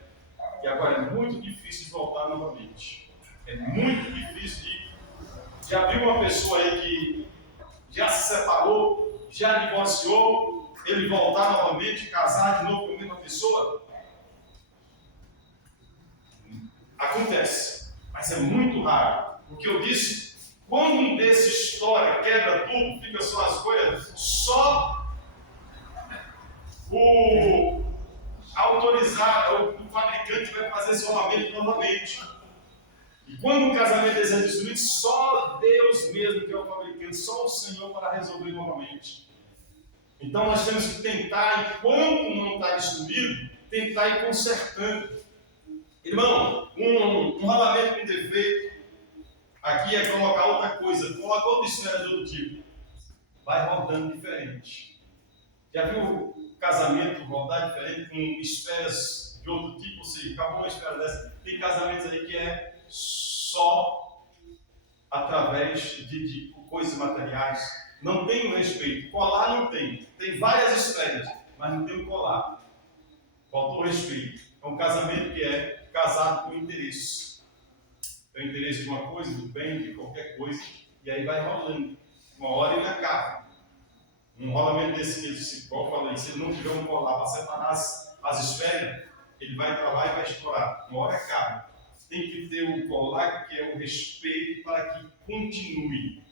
e agora é muito difícil de voltar novamente, é muito difícil de... Já viu uma pessoa aí que já se separou, já divorciou, ele voltar novamente, casar de novo com a mesma pessoa? Acontece, mas é muito raro. O que eu disse, quando um desses estoura, quebra tudo, fica só as coisas, só o autorizado, o fabricante vai fazer esse rolamento novamente. E quando o casamento é destruído, só Deus mesmo que é o fabricante, só o Senhor para resolver novamente. Então nós temos que tentar, enquanto não está destruído, tentar ir consertando. Irmão, um rolamento com defeito, aqui é colocar outra coisa, coloca outra esfera de outro tipo. Vai rodando diferente. Já viu o casamento rodar diferente com esferas de outro tipo? Ou seja, acabou uma esfera dessa. Tem casamentos aí que é só através de coisas materiais. Não tem o respeito. Colar não tem. Tem várias esferas, mas não tem o colar. Faltou o respeito. É um casamento que é casado com interesse. Tem interesse de uma coisa, do bem, de qualquer coisa, e aí vai rolando. Uma hora ele acaba. Um rolamento desse mesmo, igual eu falei, se ele não tiver um colar para separar as esferas, ele vai travar e vai estourar. Uma hora acaba. Tem que ter um colar que é o respeito para que continue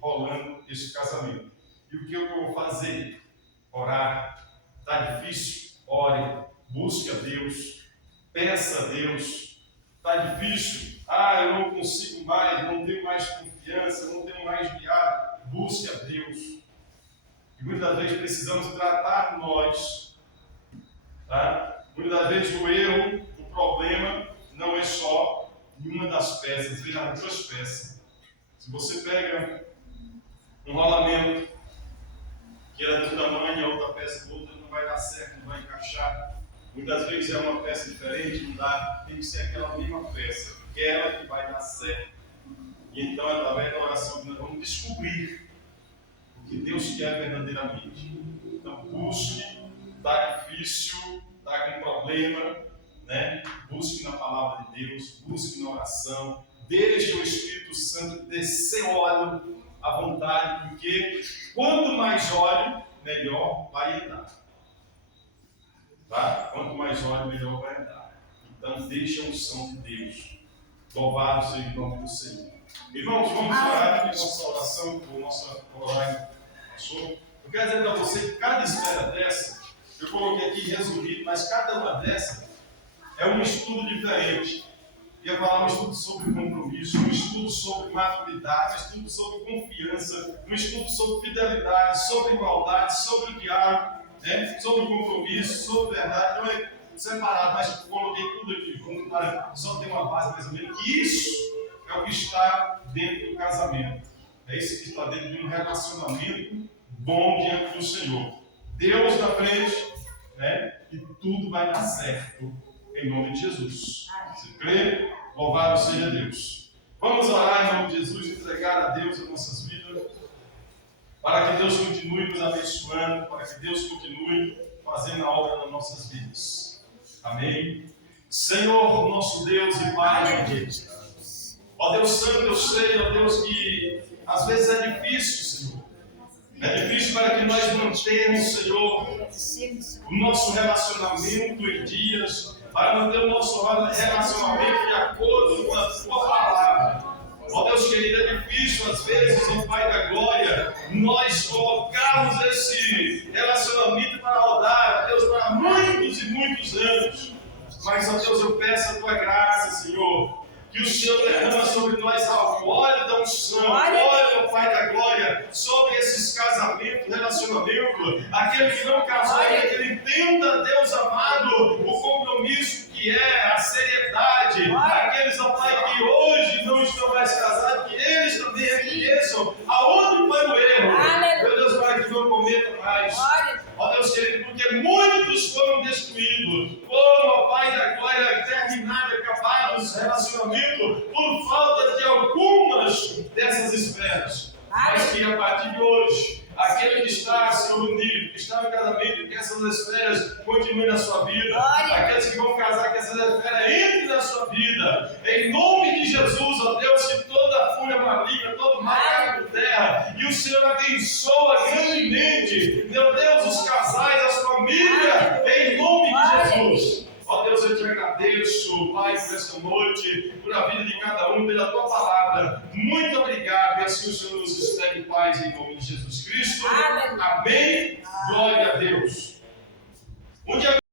rolando esse casamento. E o que eu vou fazer? Orar. Está difícil? Ore, busque a Deus, peça a Deus. Está difícil? Eu não consigo mais, não tenho mais confiança, não tenho mais diálogo. Busque a Deus. E muitas vezes precisamos tratar nós. Tá? Muitas vezes o erro, o problema, não é só em uma das peças, vem nas duas peças. Se você pega um rolamento que era do tamanho e a outra peça do outro, não vai dar certo, não vai encaixar. Muitas vezes é uma peça diferente, não dá, tem que ser aquela mesma peça, aquela que vai dar certo. E então, através da oração, nós vamos descobrir o que Deus quer verdadeiramente. Então, busque, está difícil, está com problema, né? Busque na palavra de Deus, busque na oração, deixe o Espírito Santo descer óleo à vontade, porque quanto mais óleo, melhor vai andar. Tá? Quanto mais óleo, melhor vai andar. Então, deixe a unção de Deus. Louvado seja o nome do Senhor. Irmãos, vamos orar aqui nossa oração, o nosso horário passou. Eu quero dizer para você que cada esfera dessa, eu coloquei aqui resumido, mas cada uma dessa é um estudo diferente. Ia falar um estudo sobre compromisso, um estudo sobre maturidade, um estudo sobre confiança, um estudo sobre fidelidade, sobre igualdade, sobre o diálogo, né? Sobre compromisso, sobre verdade. Então é separado, mas coloquei tudo aqui junto para só ter uma base mais ou menos. Isso é o que está dentro do casamento. É isso que está dentro de um relacionamento bom diante do Senhor. Deus na frente, né? E tudo vai dar certo em nome de Jesus. Você crê? Louvado seja Deus. Vamos orar em nome de Jesus, entregar a Deus as nossas vidas, para que Deus continue nos abençoando, para que Deus continue fazendo a obra nas nossas vidas. Amém? Senhor, nosso Deus e Pai, ó Deus Santo, eu sei, ó Deus, que às vezes é difícil, Senhor. É difícil para que nós mantenhamos, Senhor, o nosso relacionamento em dias, para manter o nosso relacionamento de acordo com a Tua palavra. Ó Deus querido, é difícil às vezes, ó Pai da glória, nós colocarmos esse relacionamento para rodar, ó Deus, para muitos e muitos anos. Mas, ó Deus, eu peço a Tua graça, Senhor, que o Senhor derrama sobre nós o óleo da unção, óleo, ó Pai da glória, sobre esses casamentos, do relacionamento, aquele que não casou ainda, que ele entenda, Deus amado, o compromisso que é, a seriedade, aqueles, ó Pai, que hoje não estão mais casados, que eles também reconheçam aonde foi o erro. Meu Deus, Pai, que não cometa mais. Ó Deus querido, porque muitos foram destruídos, foram, ó Pai da glória, terminados, acabados os relacionamentos por falta de algumas dessas esferas. Mas que a partir de hoje, aquele que está se unido, que está no casamento, que essas esferas continuem na sua vida, aqueles que vão casar, que essas esferas entrem na sua vida, em nome de Jesus, ó Deus, que toda fúria maligna, todo mal caia por terra, e o Senhor abençoa grandemente, meu Deus, os casais, as famílias, em nome de Jesus. Ó Deus, eu te agradeço, Pai, por esta noite, por a vida de cada um, pela tua palavra. Muito obrigado, e assim o Senhor nos espere em paz, em nome de Jesus Cristo. Amém. Glória a Deus.